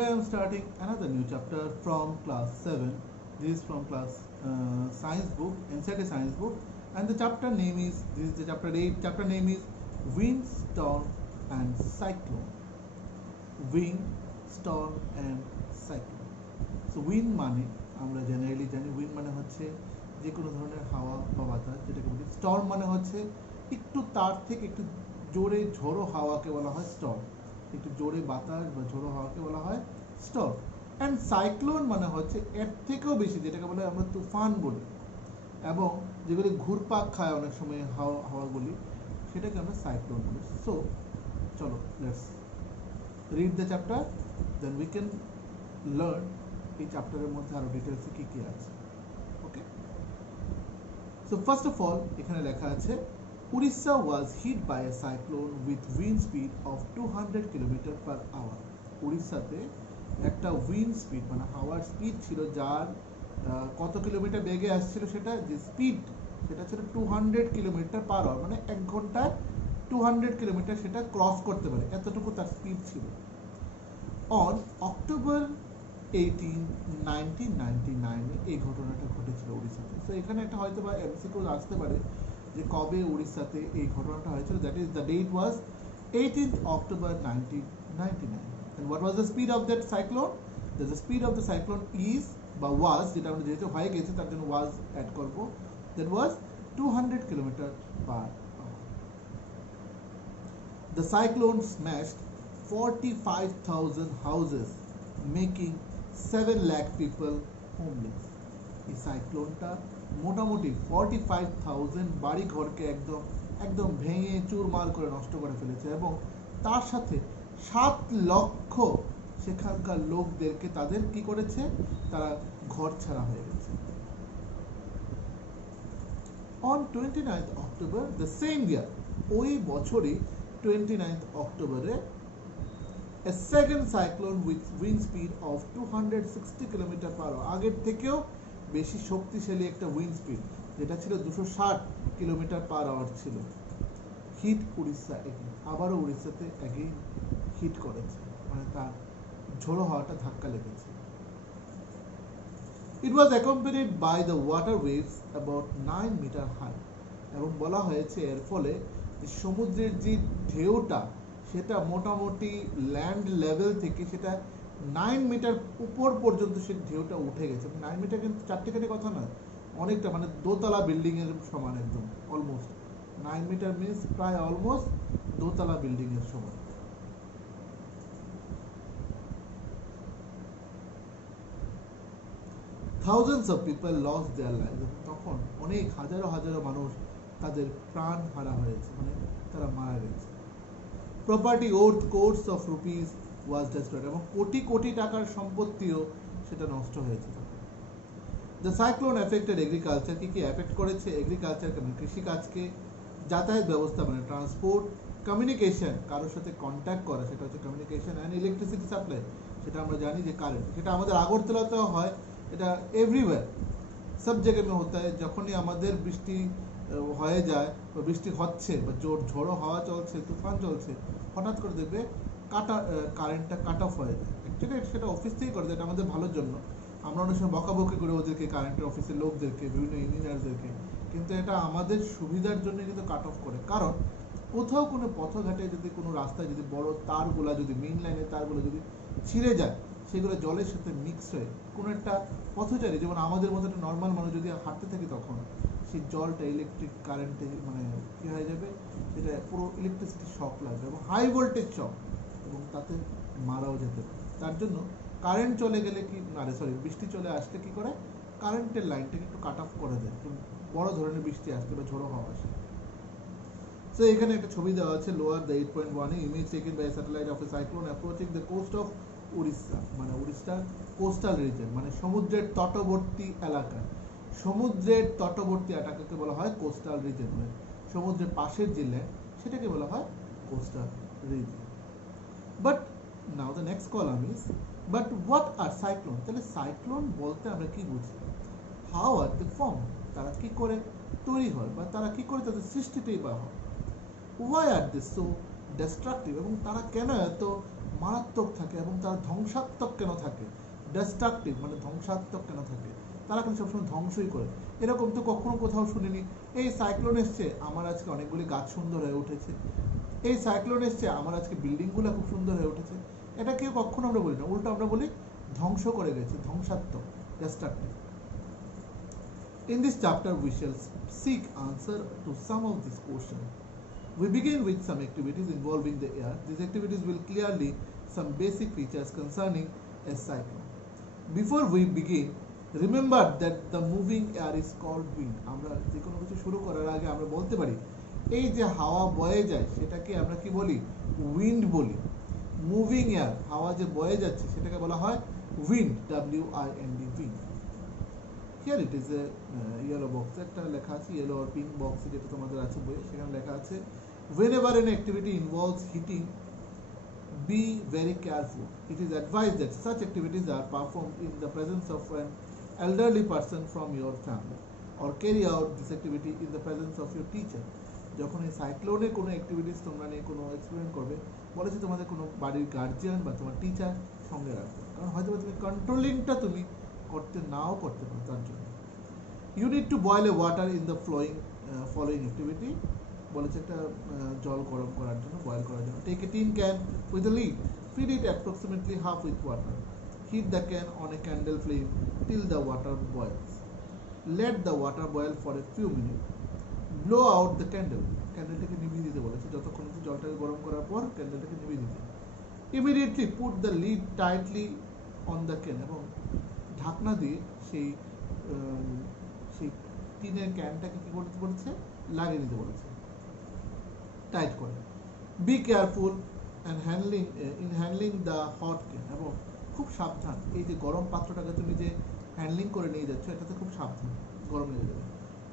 Today I am starting another new chapter from class 7. This is from class science book, NCERT science book, and the chapter name is, this is the chapter 8. Chapter name is Wind, Storm and Cyclone. Wind, Storm and Cyclone. So wind মানে আমরা generally জানি wind মানে হচ্ছে যে কোনো ধরনের হাওয়া বা বাতাস যেটাকে বলি। স্টর্ম মানে হচ্ছে একটু তার থেকে একটু জোরে ঝোড়ো হাওয়াকে বলা হয় স্টর্ম। একটু জোরে বাতাস বা ঝোড়ো হাওয়াকে বলা হয় স্টর্ম। অ্যান্ড সাইক্লোন মানে হচ্ছে এর থেকেও বেশি, যেটাকে বলে আমরা তুফান বলি, এবং যেগুলি ঘুরপাক খায় অনেক সময় হাওয়াগুলি, সেটাকে আমরা সাইক্লোন বলি। সো চলো, let's read the chapter, then we can learn এই চ্যাপ্টারের মধ্যে আরো ডিটেলসে কি কি আছে। Okay, so first of all এখানে লেখা আছে Orissa was hit by a cyclone with wind speed of 200 km/h. উড়িষ্যাতে একটা উইন্ড স্পিড মানে হাওয়ার স্পিড ছিল, যার কত কিলোমিটার বেগে আসছিল, সেটা যে স্পিড সেটা ছিল 200 km/h, মানে এক ঘন্টায় 200 কিলোমিটার সেটা ক্রস করতে পারে, এতটুকু তার স্পিড ছিল। অন অক্টোবর 18, 1999 এই ঘটনাটা ঘটেছিল উড়িষ্যাতে। তো এখানে একটা হয়তো বা এমসিকিউ আসতে পারে যে কবে উড়িষ্যাতে এই ঘটনাটা হয়েছিল। That is the date was 18th October 1999. And what was the speed of that cyclone? The speed of the cyclone is বা was, যেটা আমরা যেহেতু হয়ে গেছে তার জন্য was অ্যাড করব, that was 200 km/h. The cyclone smashed 45,000 houses, making 7 lakh people homeless. এই সাইক্লোনটা মোটামুটি 45,000 বাড়ি ঘরকে একদম একদম ভেঙে চুরমার করে নষ্ট করে ফেলেছে, এবং তার সাথে 7 লক্ষ সেখানকার লোকদেরকে তাদের কি করেছে, তারা ঘর ছাড়া হয়ে গেছে। On 29th October the same year, ওই বছরই 29th অক্টোবরে a second cyclone with wind speed of 260 km/h, আগের থেকেও বেশি শক্তিশালী একটা উইন্ড স্পিড, যেটা ছিল 260 km/h ছিল, হিট উড়িষ্যা এগেইন, আবারও উড়িষ্যাতে এগেইন হিট করেছে, মানে তার ঝোড়ো হওয়াটা ধাক্কা লেগেছে। It was accompanied by the water waves about 9 meter high, এবং বলা হয়েছে এর ফলে যে সমুদ্রের যে ঢেউটা সেটা মোটামুটি ল্যান্ড লেভেল থেকে সেটা 9 মিটার উপর পর্যন্ত সে ঢেউটা উঠে গেছে। 9 মিটার কিন্তু চারটিখানি কথা নয়, অনেকটা, মানে দোতলা বিল্ডিং এর সমান, একদম অলমোস্ট 9 মিটার মিনস প্রায় অলমোস্ট দোতলা বিল্ডিং এর সমান। Thousands of people lost their lives. তখন অনেক হাজারো হাজারো মানুষ তাদের প্রাণ হারা হয়েছে, মানে তারা মারা গেছে। Property worth course of rupees was destroyed, এবং কোটি কোটি টাকার সম্পত্তিও সেটা নষ্ট হয়েছে। দ্য সাইক্লোন এফেক্টেড এগ্রিকালচার, কি কি এফেক্ট করেছে এগ্রিকালচারকে, মানে কৃষিকাজকে, যাতায়াত ব্যবস্থা মানে ট্রান্সপোর্ট, কমিউনিকেশন, কারোর সাথে কন্ট্যাক্ট করা সেটা হচ্ছে কমিউনিকেশন, অ্যান্ড ইলেকট্রিসিটি সাপ্লাই, সেটা আমরা জানি যে কারেন্ট, সেটা আমাদের আগরতলাতেও হয়, এটা এভরিওয়্যার সব জায়গায় হতে হয়। যখনই আমাদের বৃষ্টি হয়ে যায় বা বৃষ্টি হচ্ছে বা ঝোড়ো হাওয়া চলছে, তুফান চলছে, হঠাৎ করে দেখবে কারেন্টটা কাট অফ হয়ে যায়। অ্যাকচুয়ালি সেটা অফিস থেকেই করে, এটা আমাদের ভালোর জন্য। আমরা অনেক সময় বকাবকি করে ওদেরকে, কারেন্টের অফিসের লোকদেরকে, বিভিন্ন ইঞ্জিনিয়ারদেরকে, কিন্তু এটা আমাদের সুবিধার জন্য কিন্তু কাট অফ করে। কারণ কোথাও কোনো পথঘাটে যদি কোনো রাস্তায় যদি বড় তারগুলা, যদি মেইন লাইনের তারগুলো যদি ছিঁড়ে যায়, সেগুলো জলের সাথে মিক্স হয়ে কোনো একটা পথচারী, যেমন আমাদের মতো একটা নর্মাল মানুষ যদি হাঁটতে থাকি, তখন সেই জলটা ইলেকট্রিক কারেন্টে মানে কী হয়ে যাবে, সেটা পুরো ইলেকট্রিসিটি শক লাগবে, এবং হাই ভোল্টেজ শক, এবং তাতে মারাও যেতে পারে। তার জন্য কারেন্ট চলে গেলে কি, বৃষ্টি চলে আসলে কি করে, কারেন্টের লাইনটাকে একটু কাট অফ করে দেয়, বড় ধরনের বৃষ্টি আসলে বা ঝোড়ো হাওয়া আসে। সো এখানে একটা ছবি দেওয়া আছে, lower the 8.1 image taken by satellite of a cyclone approaching the coast of Orissa, মানে উড়িষ্যার কোস্টাল রিজন, মানে সমুদ্রের তটবর্তী এলাকা। সমুদ্রের তটবর্তী এলাকাকে বলা হয় কোস্টাল রিজন, মানে সমুদ্রের পাশের যে ল্যান্ড সেটাকে বলা হয় coastal reason. But now the next column is, but what are cyclone, তাহলে সাইক্লোন বলতে আমরা কি বুঝি? হাউ আর দে ফর্ম, তারা কি করে তৈরি হয় বা তারা কি করে তাদের সৃষ্টিতেই বা হয়? Why are they so destructive, এবং তারা কেন এত মারাত্মক থাকে এবং তারা ধ্বংসাত্মক কেন থাকে, ডিস্ট্রাকটিভ মানে ধ্বংসাত্মক কেন থাকে, তারা কিন্তু সবসময় ধ্বংসই করে। এরকম তো কখনো কোথাও শুনিনি এই সাইক্লোন এসছে আমার আজকে অনেকগুলি গাছ সুন্দর হয়ে উঠেছে, এই সাইক্লোন এসছে আমার আজকে বিল্ডিংগুলো খুব সুন্দর হয়ে উঠেছে। এটা কেউ কখনো আমরা বলি না, উল্টো আমরা বলি ধ্বংস করে গেছে, ধ্বংসাত্মক, destructive. In this chapter we shall seek answer to some of these questions. We begin with some activities involving the air. These activities will clearly some basic features concerning a cyclone. Before we begin, remember that the moving air is called wind. আমরা যে কোনো কিছু শুরু করার আগে আমরা বলতে পারি এই যে হাওয়া বয়ে যায় সেটাকে আমরা কি বলি, উইন্ড বলি। মুভিং এয়ার, হাওয়া যে বয়ে যাচ্ছে সেটাকে বলা হয় wind, W-I-N-D, wind. Here it is a yellow box, একটা লেখা আছে yellow or pink box, যেটা তোমাদের আছে বইয়ে, সেখানে লেখা আছে whenever an activity involves heating, be very careful. It is advised that such activities are performed in the presence of an elderly person from your family or carry out this activity in the presence of your teacher. যখন এই সাইক্লোনে কোনো activities তোমরা নিয়ে কোনো experiment করবে, বলেছে তোমাদের কোনো বাড়ির গার্জিয়ান বা তোমার টিচার সঙ্গে রাখবে, কারণ হয়তো তুমি কন্ট্রোলিংটা তুমি করতে নাও করতে পারো, তার জন্য। You need to boil a water in the following activity, বলেছে একটা জল গরম করার জন্য, বয়েল করার জন্য। Take a tin can with a lid, fill it approximately half with water, heat the can on a candle flame till the water boils, let the water boil for a few minutes, blow out the candle, ক্যান্ডেলটাকে নিভিয়ে দিতে বলেছে, যতক্ষণ জলটাকে গরম করার পর ক্যান্ডেলটাকে নিভিয়ে দিতে। Immediately put the lead tightly on the can, এবং ঢাকনা দিয়ে সেই সেই টিনের ক্যানটাকে কি করতে বলেছে, লাগিয়ে দিতে বলেছে টাইট করে। Be careful in handling the hot can, এবং খুব সাবধান, এই যে গরম পাত্রটাকে তুমি যে হ্যান্ডলিং করে নিয়ে যাচ্ছ এটাতে খুব সাবধান, গরম লেগে যাবে।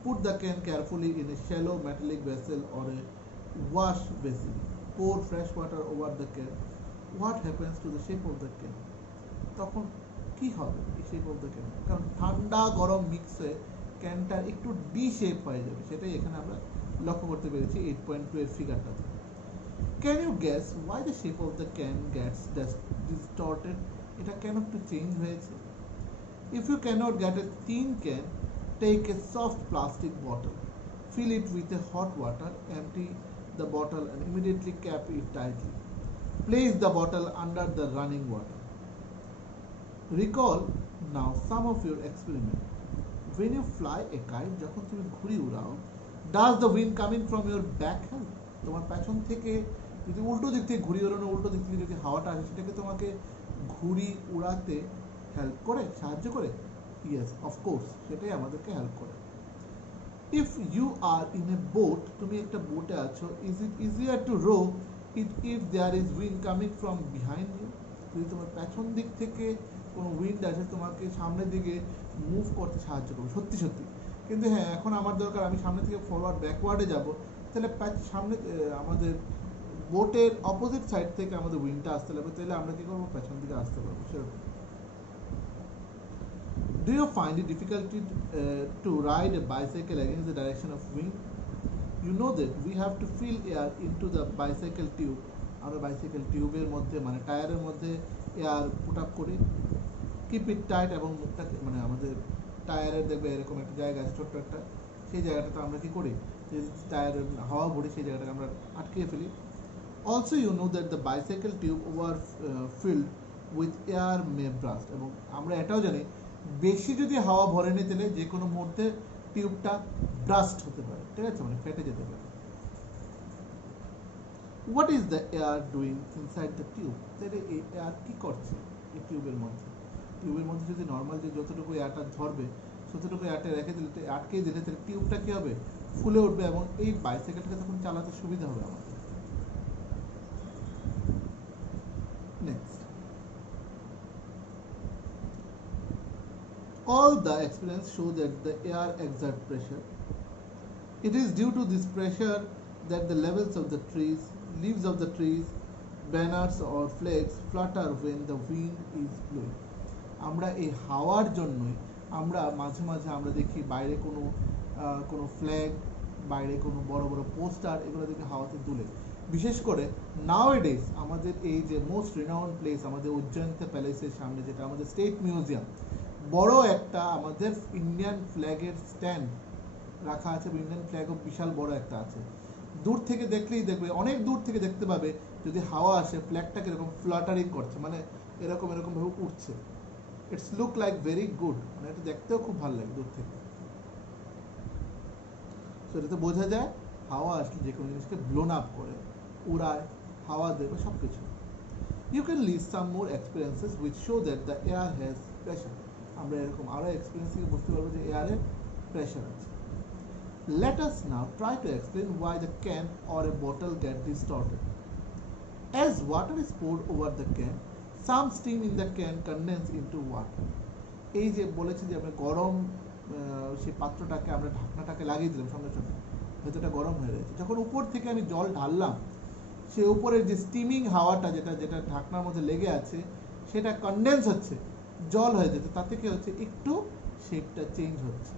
Put the can carefully in a shallow metallic vessel or a wash basin, pour fresh water over the can. What happens to the shape of the can? তখন কি হবে এই শেপ অফ দ্য ক্যান, কারণ ঠান্ডা গরম mix হয়ে ক্যানটা একটু D shape হয়ে যাবে, সেটাই এখানে আমরা লক্ষ্য করতে পেরেছি 8.2 এর ফিগারটাতে। Can you guess why the shape of the can gets distorted, এটা কেন একটু চেঞ্জ হয়েছে? If you can't get a thin can, take a soft plastic bottle, fill it with a hot water, empty the bottle and immediately cap it tightly. Place the bottle under the running water. Recall now some of your experiment. When you fly a kite, যখন তুমি ঘুড়ি উড়াও, does the wind coming from your back help? তোমার পেছন থেকে যদি উল্টো দিক থেকে ঘুড়ি উড়ানো, উল্টো দিক থেকে যদি হাওয়াটা আসে, সেটাকে তোমাকে ঘুড়ি উড়াতে হেল্প করে, সাহায্য করে? ইয়েস, অফকোর্স, সেটাই আমাদেরকে হেল্প করে। If you are in a boat, তুমি একটা বোটে আছো, is it easier to row it if there is wind coming from behind you? যদি তোমার পেছন দিক থেকে কোনো উইন্ড আসে, তোমাকে সামনের দিকে মুভ করতে সাহায্য করবে, সত্যি সত্যি। কিন্তু হ্যাঁ, এখন আমার দরকার আমি সামনে থেকে ফরওয়ার্ড ব্যাকওয়ার্ডে যাব, তাহলে সামনে আমাদের বোটের অপোজিট সাইড থেকে আমাদের উইন্ডটা আসতে লাগবে, তাহলে আমরা কি করবো, পেছন দিকে আসতে পারবো, সেরকম। Do you find it difficult to ride a bicycle against the direction of wind? You know that we have to fill air into the bicycle tube. আমরা বাইসাইকেল টিউবের মধ্যে মানে টায়ারের মধ্যে এয়ার পুট আপ করি, কিপ ইট টাইট, এবং মুখটাকে মানে আমাদের টায়ারের দেখবে এরকম একটা জায়গা আছে ছোট্ট একটা, সেই জায়গাটাতে আমরা কি করি, যে টায়ারের হাওয়া ভরি সেই জায়গাটাকে আমরা আটকিয়ে ফেলি। Also you know that the bicycle tube over filled with air may burst, এবং আমরা এটাও জানি বেশি যদি হাওয়া ভরে নিতে গেলে যে কোনো মুহূর্তে টিউবটা ব্রাস্ট হতে পারে, ঠিক আছে, মানে ফেটে যেতে পারে। What is the air doing inside the tube, তাহলে এই এয়ার কি করছে এই টিউবের মধ্যে? টিউবের মধ্যে যদি নর্মাল যে যতটুকু এয়ারটা ধরবে ততটুকু এয়ারটা রেখে দিলে, আটকে দিলে, তাহলে টিউবটা কি হবে, ফুলে উঠবে, এবং এই বাইসাইকেলটাকে তখন চালাতে সুবিধা হবে আমাদের। Next, all the experiments show that the air exerts pressure. It is due to this pressure that the leaves of the trees, banners or flags flutter when the wind is blowing. আমরা এই হাওয়ার জন্যই আমরা মাঝে মাঝে আমরা দেখি বাইরে কোনো ফ্ল্যাগ, বাইরে কোনো বড় বড় পোস্টার, এগুলো দেখে হাওয়াতে দুলে। বিশেষ করে নাওএডেজ আমাদের এই যে মোস্ট রিনাউন্ড প্লেস আমাদের উজ্জয়ন্ত প্যালেসের সামনে যেটা আমাদের স্টেট মিউজিয়াম, বড় একটা আমাদের ইন্ডিয়ান ফ্ল্যাগের স্ট্যান্ড রাখা আছে, ইন্ডিয়ান ফ্ল্যাগও বিশাল বড় একটা আছে। দূর থেকে দেখলেই দেখবে, অনেক দূর থেকে দেখতে পাবে যদি হাওয়া আসে ফ্ল্যাগটাকে এরকম ফ্লাটারিং করছে, মানে এরকম এরকম ভাবে উঠছে। It's look like very good, মানে এটা দেখতেও খুব ভালো লাগে দূর থেকে। তো এটাতে বোঝা যায় হাওয়া আসলে যে কোনো জিনিসকে ব্লোন আপ করে, উড়ায়, হাওয়া দেবে সব কিছু। You can list some more experiences which show that the air has pressure. আমরা এরকম আরো এক্সপেরিয়েন্স থেকে বুঝতে পারবো যে এয়ারে প্রেশার আছে। Let us now try to explain why the can or a bottle get distorted. As water is poured over the can, some steam in the can condense into water. এই যে বলেছি যে আমরা গরম সেই পাত্রটাকে আমরা ঢাকনাটাকে লাগিয়ে দিলাম, সঙ্গে সঙ্গে ভেতরটা গরম হয়ে গেছে। যখন উপর থেকে আমি জল ঢাললাম, সে উপরের যে স্টিমিং হাওয়াটা যেটা যেটা ঢাকনার মধ্যে লেগে আছে সেটা কনডেন্স হচ্ছে, জল হয়ে যেতে, তাতে কি হচ্ছে একটু শেপটা চেঞ্জ হচ্ছে।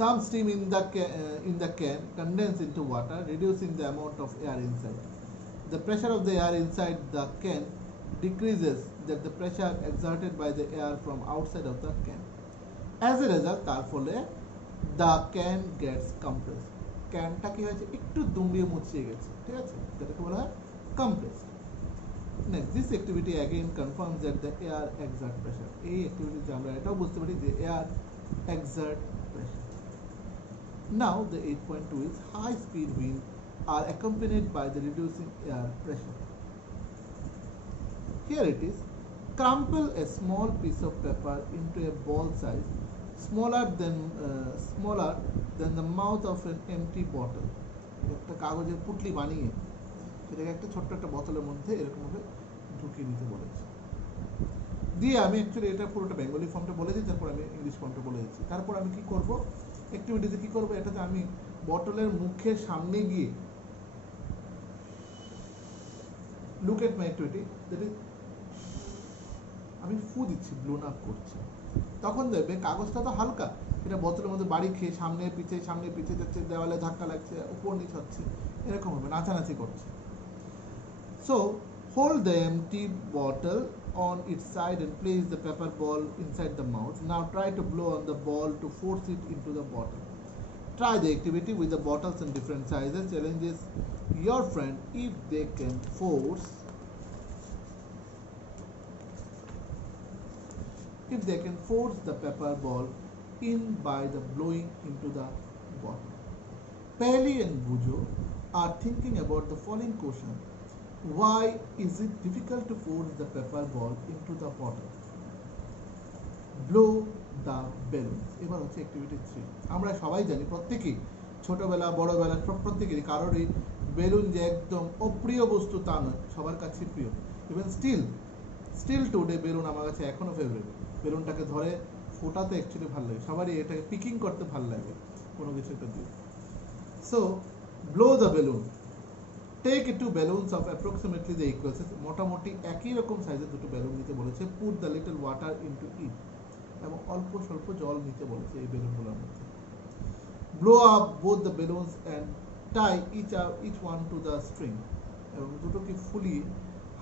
Some steam in the can condense into water, reducing the amount of air inside. The pressure of the air inside the can decreases that the pressure exerted by the air from outside of the can. As a result, তার ফলে the can gets compressed. ক্যানটা কি হয়েছে একটু দুমড়িয়ে মুচড়িয়ে গেছে, ঠিক আছে, যেটাকে বলা হয় compressed. Next, this activity again confirms that the air exert pressure. এই অ্যাক্টিভিটিতে আমরা এটাও বুঝতে পারি যে air exert pressure. Now the 8.2 is high speed winds are accompanied by the reducing air pressure. Here it is. Crumple a small piece of paper into a ball size smaller than the mouth of an empty bottle. একটা কাগজের পুটলি বানিয়ে সেটাকে একটা ছোট্ট একটা বোতলের মধ্যে এরকম ভাবে ঢুকিয়ে দিতে বলেছে। দিয়ে আমি অ্যাকচুয়ালি এটা পুরোটা বেঙ্গলি ফর্মটা বলে দিই, তারপর আমি ইংলিশ ফর্মটা বলে দিচ্ছি। তারপর আমি কি করব, অ্যাক্টিভিটিতে কি করব, এটাতে আমি বটলের মুখের সামনে গিয়ে look at my activity, that is আমি ফু দিচ্ছি, ব্লোন আপ করছি। তখন দেখবে কাগজটা তো হালকা, এটা বোতলের মধ্যে বাড়ি খেয়ে সামনে পিছে যাচ্ছে, দেওয়ালে ধাক্কা লাগছে, উপর নিচ হচ্ছে, এরকম হবে, নাচানাচি করছে। So hold the empty bottle on its side and place the pepper ball inside the mouth. Now try to blow on the ball to force it into the bottle. Try the activity with the bottles in different sizes. Challenges your friend if they can force the pepper ball in by the blowing into the bottle. Pehli and Bujo are thinking about the following question. Why is it difficult to force the pepper ball into the bottle? Blow the balloons. এবার হচ্ছে activity 3। আমরা সবাই জানি, প্রত্যেকেই ছোটবেলা বড়বেলা প্রত্যেকেরই কারোরই balloon যে একদম অপ্রিয় বস্তু তা নয়, সবার কাছে প্রিয়। ইভেন স্টিল টুডে বেলুন আমার কাছে এখনো ফেভারিট। বেলুনটাকে ধরে ফোটাতে অ্যাকচুয়ালি ভালো লাগে, সবারই এটাকে পিকিং করতে ভালো লাগে কোনো কিছু একটা দিয়ে। So blow the balloon. Take two balloons of approximately the equal size, মোটামুটি একই রকম সাইজের দুটো বেলুন নিতে বলেছে। Put the little water into each, এবং অল্প স্বল্প জল নিতে বলেছে এই বেলুনগুলোর মধ্যে। Blow up both the balloons and tie each one to the string, এবং দুটোকে ফুলিয়ে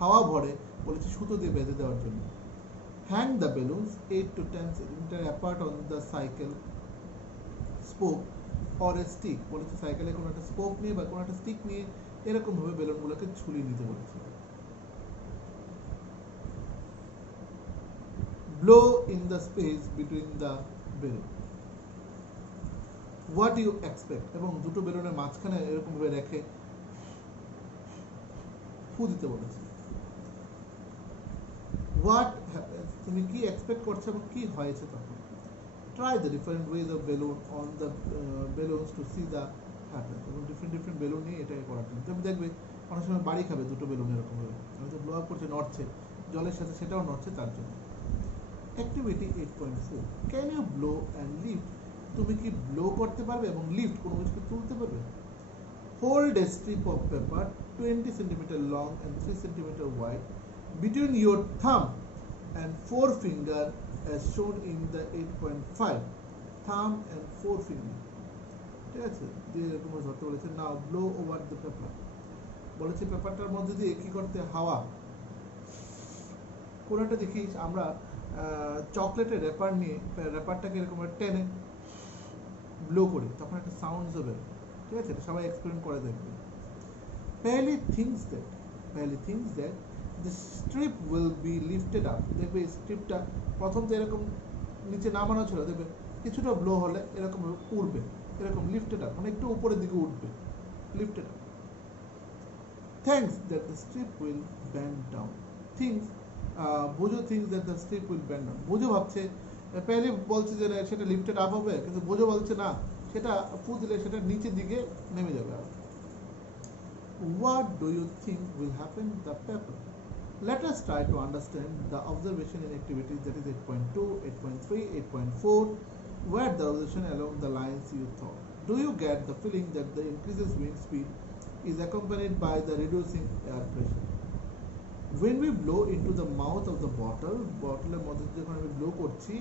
হাওয়া ভরে বলেছে সুতো দিয়ে বেঁধে দেওয়ার জন্য। Hang the balloons 8 to 10 centimeter apart on the cycle spoke or a stick, বলেছে সাইকেলে কোনো একটা স্পোক নিয়ে বা কোনো একটা স্টিক নিয়ে এরকম ভাবে বেলুনগুলোকে ঝুলিয়ে নিতে বলেছে। Blow in the space between the balloon. What do you expect? এবং দুটো বেলুনের মাঝখানে এরকম ভাবে রেখে ফু দিতে বলেছে। What happens? তুমি কি এক্সপেক্ট করছো এবং কি হয়েছে তখন? Try the different ways of balloon on the balloons to see the happen, এবং ডিফারেন্ট বেলুন নিয়ে এটাকে করার জন্য। তুমি দেখবে অনেক সময় বাড়ি খাবে দুটো বেলুন এরকম ভাবে, হয়তো ব্লো আপ করছে, নড়ছে, জলের সাথে সেটাও নড়ছে তার জন্য। Activity 8.4, can you blow and lift? তুমি কি ব্লো করতে পারবে এবং লিফট কোনো কিছুকে তুলতে পারবে? Hold a strip of paper 20 cm long and 3 cm wide between your thumb and forefinger as shown in the 8.5. Thumb and forefinger. ঠিক আছে, দিয়ে এরকম ধরতে বলেছে। নাও ব্লো ওভার দ্য পেপার, বলেছে পেপারটার মধ্যে দিয়ে কি করতে, হাওয়া। কোনো একটা দেখিস আমরা চকলেটের র্যাপার নিয়ে র্যাপারটাকে এরকম টেনে ব্লো করি, তখন একটা সাউন্ড হবে, ঠিক আছে, এটা সবাই এক্সপেরিমেন্ট করে দেখবে। Paley thinks that the strip will be lifted up, দেখবে স্ট্রিপটা প্রথম তো এরকম নিচে নামানো ছিল, দেখবে কিছুটা ব্লো হলে এরকম উড়বে, এরকম লিফটেড আপ মানে একটু উপরের দিকে উঠবে, lifted up. Thanks that the strip will bend down. Thinks বোঝো thinks that the strip will bend down. বোঝো ভাবছে, পেলি বলছে যে সেটা লিফটেড আপ হবে, কিন্তু বোঝো বলছে না, সেটা ফু দিলে সেটা নিচের দিকে নেমে যাবে। What do you think will happen to the paper? Let us try to understand the observation in activities, that is 8.2, 8.3, 8.4, where the observation along the lines you thought. Do you get the feeling that the increases wind speed is accompanied by the reducing air pressure? When we blow into the mouth of the bottle, bottle মধ্যে যখন আমি blow করছি,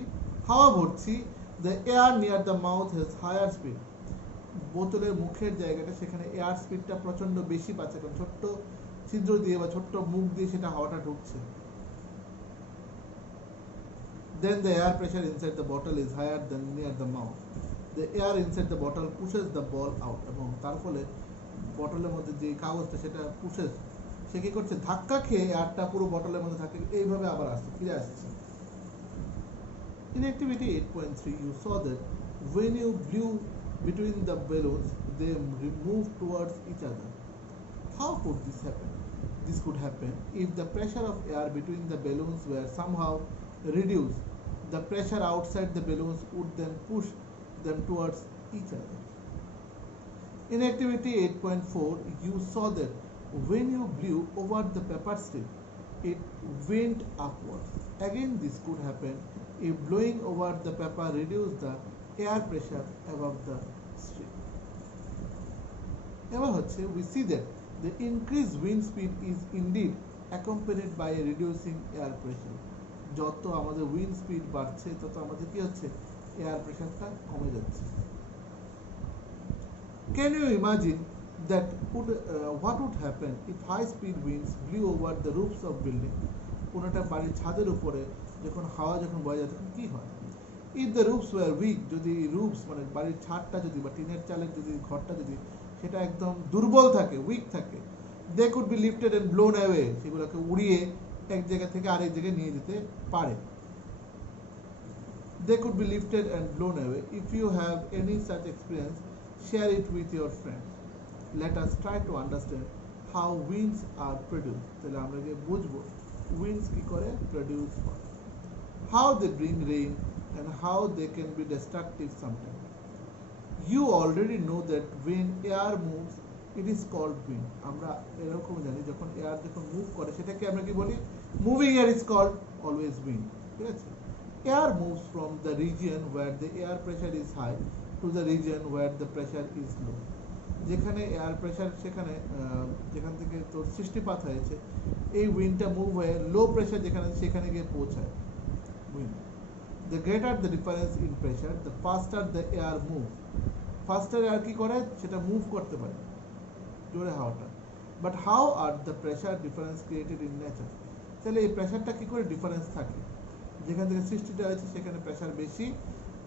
হাওয়া ভরছি, the air near the mouth has higher speed. বোতলের মুখের জায়গাটা সেখানে air স্পিডটা প্রচন্ড বেশি পাচ্ছে, কারণ ছোট্ট ছিদ্র দিয়ে বা ছোট্ট মুখ দিয়ে সেটা হাওয়াটা ঢুকছে। Then the air pressure inside the bottle is higher than near the mouth. The air inside the bottle pushes the ball out, এবং তার ফলে বটলের মধ্যে যে কাগজটা সেটা pushes, সে কি করছে, ধাক্কা খেয়ে এয়ারটা পুরো বটলের মধ্যে থাকে, এইভাবে আবার আসছে, ফিরে আসছে। In activity 8.3, you saw that when you blew between the balloons, they move towards each other. How could this happen? This could happen if the pressure of air between the balloons were somehow reduced. The pressure outside the balloons would then push them towards each other. In activity 8.4, you saw that when you blew over the paper strip, it went upwards. Again, this could happen if blowing over the paper reduced the air pressure above the strip. এবার হচ্ছে, we see that the increased wind speed is indeed accompanied by a reducing air pressure. যত আমাদের wind speed বাড়ছে তত আমাদের কি হচ্ছে, air প্রেসারটা কমে যাচ্ছে। Can you imagine that what would happen if high speed winds blew over the roofs of building? কোনটা বাড়ির ছাদের উপরে যখন হাওয়া যখন বয়ে যায় তখন কি হয়? If the roofs were weak, যদি roofs মানে বাড়ির ছাদটা যদি বা টিনের চালের যদি ঘরটা যদি সেটা একদম দুর্বল থাকে, উইক থাকে, they could be lifted and blown away, সেগুলোকে উড়িয়ে এক জায়গা থেকে আরেক জায়গায় নিয়ে যেতে পারে। They could be lifted and blown away. If you have any such experience, share it with your friends. Let us try to understand how winds are produced. তাহলে আমরা যে বুঝবো winds কি করে produce হয়, how they bring rain and how they can be destructive sometimes. You already know that when air moves, it is called wind. আমরা এরকম জানি যখন এয়ার যখন মুভ করে সেটাকে আমরা কি বলি, moving air is called always wind, ঠিক আছে। Air moves from the region where the air pressure is high to the region where the pressure is low. যেখানে এয়ার প্রেসার সেখানে যেখান থেকে তোর সৃষ্টিপাত হয়েছে, এই উইন্ডটা মুভ হয়ে লো প্রেসার যেখানে সেখানে গিয়ে পৌঁছায় wind. The greater the difference in pressure, the faster the air move. Faster air কি করে, সেটা মুভ করতে পারে জোরে হাওয়াটা। But how are the pressure difference created in nature? তাহলে এই প্রেসারটা কি করে ডিফারেন্স থাকে, যেখান থেকে সৃষ্টিটা হয়েছে সেখানে প্রেসার বেশি,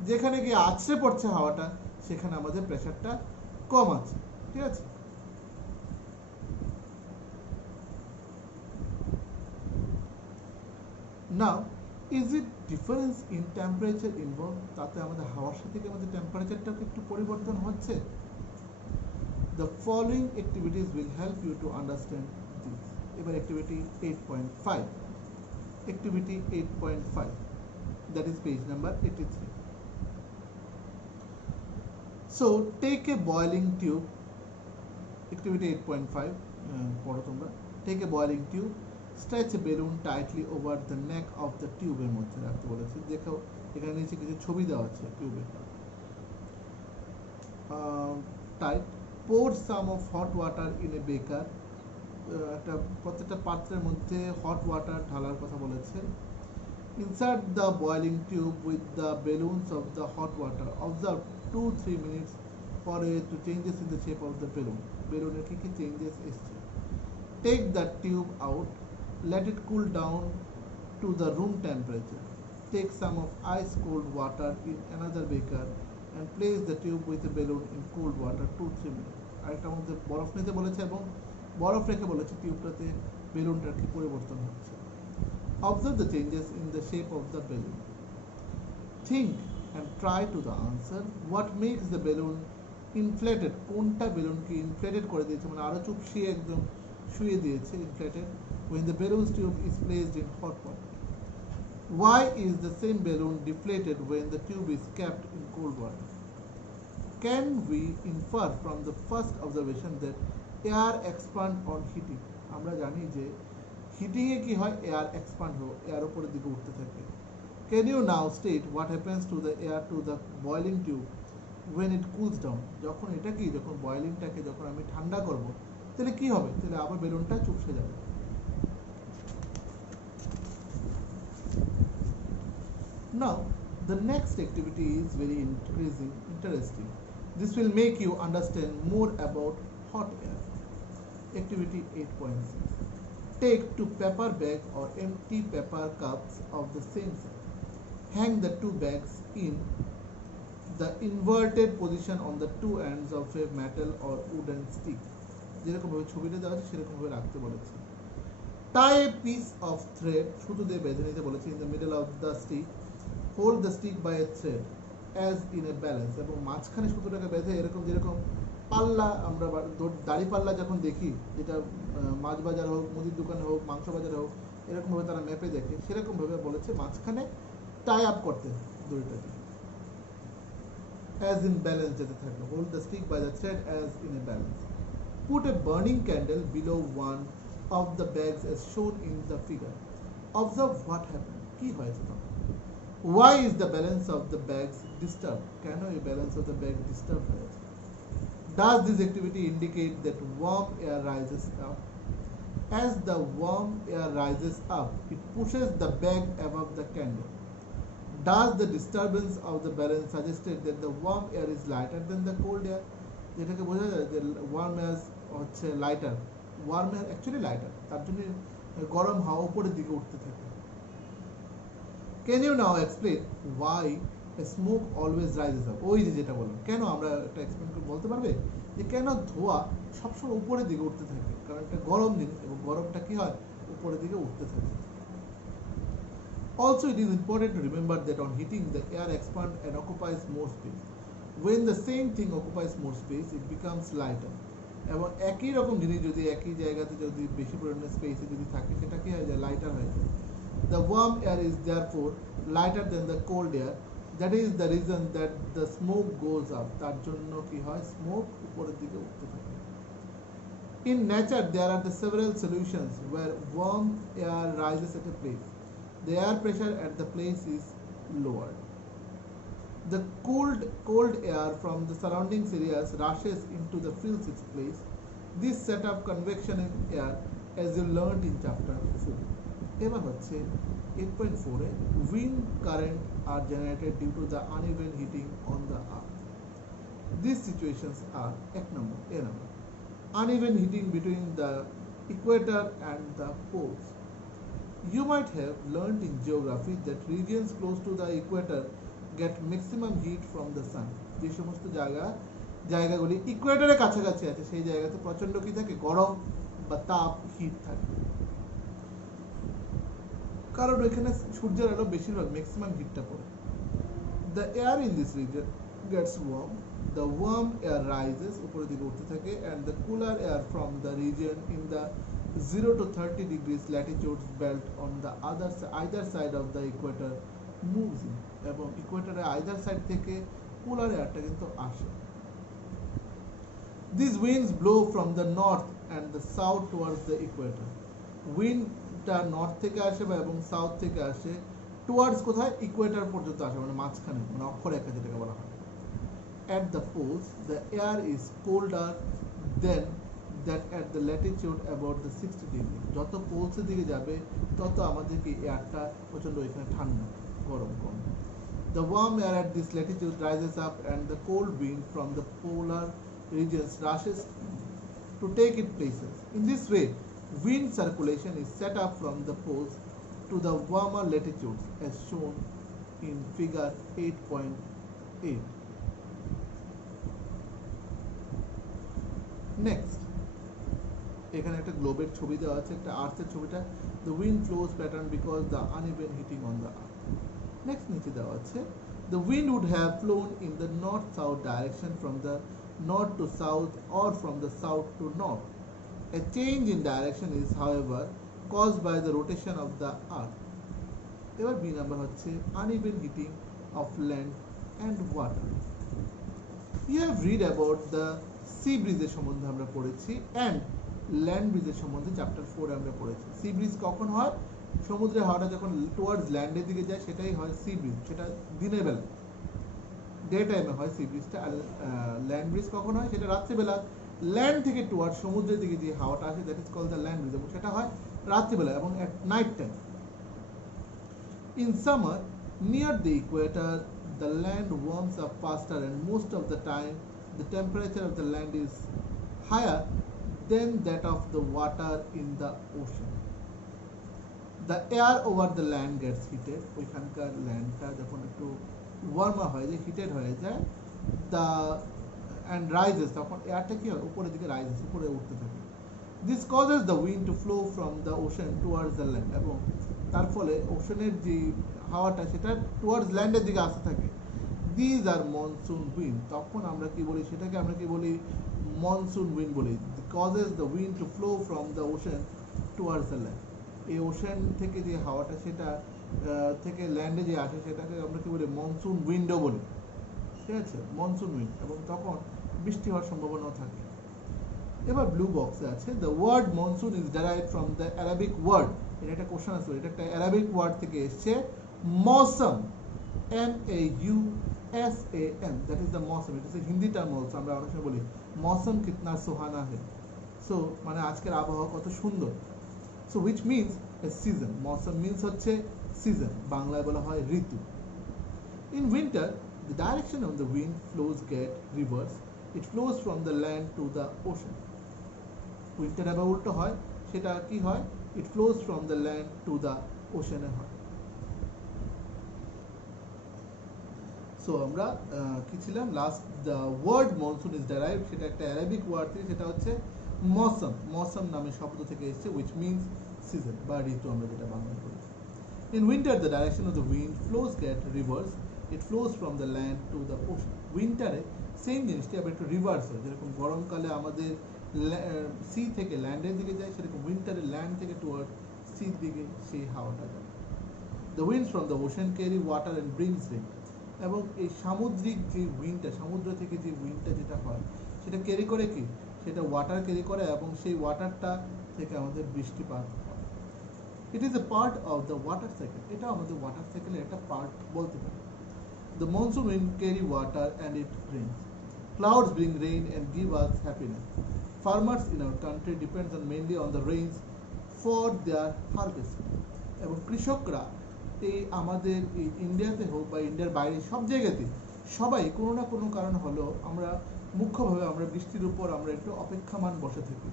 যেখানে গিয়ে আছড়ে পড়ছে হাওয়াটা সেখানে আমাদের প্রেসারটা কম আছে, ঠিক আছে। Now, is it difference in temperature involved? তাতে আমাদের হাওয়ার সাথে কি আমাদের টেম্পারেচারটা একটু পরিবর্তন হচ্ছে? The following activities will help you to understand this. এবার activity 8.5. Activity 8.5. That is page number 83. So take a boiling tube. Activity 8.5. পড়ো তোমরা। Take a boiling tube. Stretch a balloon tightly over the neck of the tube এর মধ্যে রাখতে বলেছে। দেখো এখানে নিচে কিছু ছবি দেওয়া আছে টিউবে। Tight. Pour some of hot water in a beaker. একটা প্রত্যেকটা পাত্রের মধ্যে হট ওয়াটার ঢালার কথা বলেছে। Insert the boiling tube with the balloons of the hot water. Observe 2-3 minutes for it to changes in the shape of the balloon. Balloon কি changes এসছে. Take the tube out, let it cool down to the room temperature. Take some of ice cold water in another beaker and place the tube with the balloon in cold water 2-3 minutes. আরেকটার মধ্যে বরফ নিতে বলেছে এবং বরফ রেখে বলেছে টিউবটাতে বেলুনটার কি পরিবর্তন হচ্ছে. Observe the changes in the shape of the balloon. Think and try to the answer. What makes the balloon inflated? কোনটা বেলুনকে inflated করে দিয়েছে, মানে আরো চুপসিয়ে একদম শুয়ে দিয়েছে, inflated, when the balloon's tube is placed in hot water? Why is the same balloon deflated when the tube is kept in cold water? Can we infer from the first observation that air expand on heating? আমরা জানি যে heating এ কি হয়, air expand হয়, air উপরের দিকে উঠতে থাকে. Can you now state what happens to the air to the boiling tube when it cools down? যখন এটা কি, যখন বয়েলিংটাকে যখন আমি ঠান্ডা করব তাহলে কি হবে, তাহলে আবার বেলুনটা চুপসে যাবে. Now the next activity is very interesting. This will make you understand more about hot air. Activity 8.6. Take 2 paper bags or empty paper cups of the same size. Hang the 2 bags in the inverted position on the 2 ends of a metal or wooden stick. যেরকম ভাবে ছবিটা দেওয়া আছে সেরকম ভাবে রাখতে বলেছে. Tie a piece of thread, সুতো দিয়ে বেঁধে নিতে বলেছে, in the middle of the stick. Hold the stick by a thread as in a balance. এবং মাঝখানে সুতোটাকে বেঁধে এরকম, যেরকম পাল্লা আমরা দাড়ি পাল্লা যখন দেখি, যেটা মাছ বাজার হোক, মুদির দোকানে হোক, মাংস বাজার হোক, এরকম ভাবে তারা ম্যাপে দেখে, সেরকম ভাবে বলেছে মাঝখানে টাই আপ করতে দড়িটাকে, as in balance যেতে থাকবে. Hold the stick by the thread as in a balance. Put a burning candle below one of the bags as shown in the figure. Observe what happened. কি হয়েছে তখন? Why is the balance of the bags disturbed? কেন এই balance of the bag disturbed হয়েছে? Does this activity indicate that warm air rises up? As the warm air rises up, it pushes the bag above the candle. Does the disturbance of the balance suggested that the warm air is lighter than the cold air? যেটাকে বোঝা যায় যে warm air হচ্ছে lighter, warm air actually lighter, তার জন্য গরম হাওয়া উপরের দিকে উঠতে থাকে. Can you now explain why a smoke always rises up? ওই যে যেটা বললাম, কেন আমরা একটা এক্সপ্লেন করে বলতে পারবে যে কেন ধোঁয়া সবসময় উপরের দিকে উঠতে থাকে? কারণ একটা গরম দিন এবং গরমটা কি হয়, উপরের দিকে উঠতে থাকে. Also, it is important to remember that on heating, the air expands and occupies more space. When the same thing occupies more space, it becomes lighter. এবং একই রকম জিনিস যদি একই জায়গাতে যদি বেশি পরিমাণে স্পেসে যদি থাকে, সেটা কি হয়ে যায়, লাইটার হয়ে যায়. The warm air is therefore lighter than the cold air. That is the reason that the smoke goes up. তার জন্য কি হয়, স্মোক উপরের দিকে উঠতে থাকে. In nature, there are the several solutions where warm air rises at a place. The air pressure at the place is lowered. The cold air from the surrounding areas rushes into the fills its place. This set up convection in air as you learned in chapter 4. এবার হচ্ছে 8.4 এ wind current are generated due to the uneven heating on the earth. These situations are এক number, a number. Uneven heating between the equator and the poles. You might have learned in geography that regions close to the equator get maximum heat from the sun. যে সমস্ত জায়গাগুলি ইকুয়েটরের কাছাকাছি আছে সেই জায়গাতে প্রচন্ড কি থাকে, গরম বা তাপ, হিট থাকে, কারণ এখানে সূর্যের আলো বেশিরভাগ ম্যাক্সিমাম হিটটা পড়ে. The air in this region gets warm. The warm air rises, উপরের দিকে উঠতে থাকে, and the cooler air from the region in the 0 to 30 degrees latitude belt on the either side of the equator moves in. এবং ইকুয়েটরের either side থেকে cooler এয়ারটা কিন্তু আসে. These winds blow from the north and the south towards the equator. উইন্ডটা north থেকে আসে বা এবং south থেকে আসে, টুয়ার্ডস কোথায়, ইকুয়েটর পর্যন্ত আসে, মানে মাঝখানে, মানে অক্ষরেখা যেটাকে বলা হয়. At the poles, the air is colder than that at the latitude about the 60 degree. যত পোলসের দিকে যাবে তত আমাদের কি এয়ারটা প্রচন্ড এখানে ঠান্ডা, গরম কম. The warm air at this latitude rises up and the cold wind from the polar regions rushes to take its places. In this way, wind circulation is set up from the poles to the warmer latitudes as shown in figure 8.8. Next, এখানে একটা গ্লোবের ছবি দেওয়া আছে, একটা আর্থের ছবিটা, the wind flows pattern because the uneven heating on the earth. Next নিচে দেওয়া আছে, the wind would have flown in the north-south direction from the north to south or from the south to north. A change in direction is, however, caused by the rotation of the earth. এবার B number হচ্ছে uneven heating of land and water. You have read about the sea breeze সম্বন্ধে আমরা পড়েছি and land ব্রিজের সম্বন্ধে chapter 4 আমরা পড়েছি। C bridge কখন হয়? সমুদ্রের হাওয়াটা যখন টুয়ার্ডস ল্যান্ডের দিকে যায় সেটাই হয় সি ব্রিজ, সেটা দিনের বেলা ডে টাইমে হয় সি ব্রিজটা। আর ল্যান্ড ব্রিজ কখন হয়? সেটা রাত্রিবেলা ল্যান্ড থেকে টুয়ার্ড সমুদ্রের দিকে যে হাওয়াটা আসে that is called the land breeze, এবং সেটা হয় রাত্রিবেলা এবং at night time. In summer near the equator the land warms up faster and most of the time the temperature of the land is higher than that of the water in the ocean. The air over the land gets heated. ওইখানকার ল্যান্ডটা যখন একটু warmer হয়ে যায়, heated হয়ে যায়, the and rises, তখন এয়ারটা কি হয়? উপরের দিকে রাইজেস, উপরে উঠতে থাকে। This causes the wind to flow from the ocean towards the land, এবং তার ফলে ওশনের যে হাওয়াটা সেটা টুয়ার্ডস ল্যান্ডের দিকে আসতে থাকে। দিজ আর মনসুন উইন্ড, তখন আমরা কি বলি? সেটাকে আমরা কি বলি? মনসুন উইন্ড বলি। Causes the wind to flow from the ocean towards the land. এই ওশান থেকে যে হাওয়াটা সেটা থেকে ল্যান্ডে যে আসে সেটাকে আমরা কি বলি? মনসুন উইন্ডও বলি, ঠিক আছে? মনসুন উইন্ড, এবং তখন বৃষ্টি হওয়ার সম্ভাবনাও থাকে। এবার ব্লু বক্সে আছে, the word monsoon is derived from the Arabic word. এটা একটা কোশ্চেন আছে, এটা একটা অ্যারাবিক ওয়ার্ড থেকে এসছে, মৌসম, MAUSAM, that is the মৌসম। এটা হচ্ছে হিন্দি টার্ম অলসো, আমরা অনেক সময় বলি মৌসম কিতনা সুহানা হে, সো মানে আজকের আবহাওয়া কত সুন্দর। So which means a season. মৌসম মিনস হচ্ছে সিজন, বাংলায় বলা হয় ঋতু। In winter the direction of the wind flows get reversed. It flows from the land to the ocean. Winter আবার উল্টো হয়, সেটা কি হয়? It flows from the land to the ocean এ হয়। সো আমরা কি ছিলাম last? The word monsoon is derived, সেটা একটা অ্যারাবিক ওয়ার্ড থেকে, সেটা হচ্ছে মৌসম। মৌসম নামে শব্দ থেকে এসেছে, উইচ মিনস সিজন বা ঋতু, আমরা যেটা বাংলায় বলি। In winter the direction of the wind flows get reverse. It flows from the land to the ocean. উইন্টারে সেম জিনিসটি আবার একটু রিভার্স হয়, যেরকম গরমকালে আমাদের সি থেকে ল্যান্ডের দিকে যায়, সেরকম উইন্টারে ল্যান্ড থেকে টুয়ার্ড সির দিকে সেই হাওয়াটা যায়। The winds from the ocean carry water and brings rain. এবং এই সামুদ্রিক যে উইন্ডটা, সমুদ্র থেকে যে উইন্ডটা যেটা হয় সেটা ক্যারি করে কি? সেটা ওয়াটার ক্যারি করে, এবং সেই ওয়াটারটা থেকে আমাদের বৃষ্টিপাত হয়। It is a part of the water cycle. এটা আমাদের ওয়াটার সাইকেলের একটা পার্ট বলতে পারি। The monsoon wind carry water and it rains. Clouds bring rain and give us happiness. Farmers in our country depends on mainly on the rains for their harvest. এবং কৃষকরা এই আমাদের এই ইন্ডিয়াতে হোক বা ইন্ডিয়ার বাইরে সব জায়গাতে সবাই কোনো না কোনো কারণ হলেও আমরা মুখ্যভাবে আমরা বৃষ্টির উপর আমরা একটু অপেক্ষামান বসে থাকি।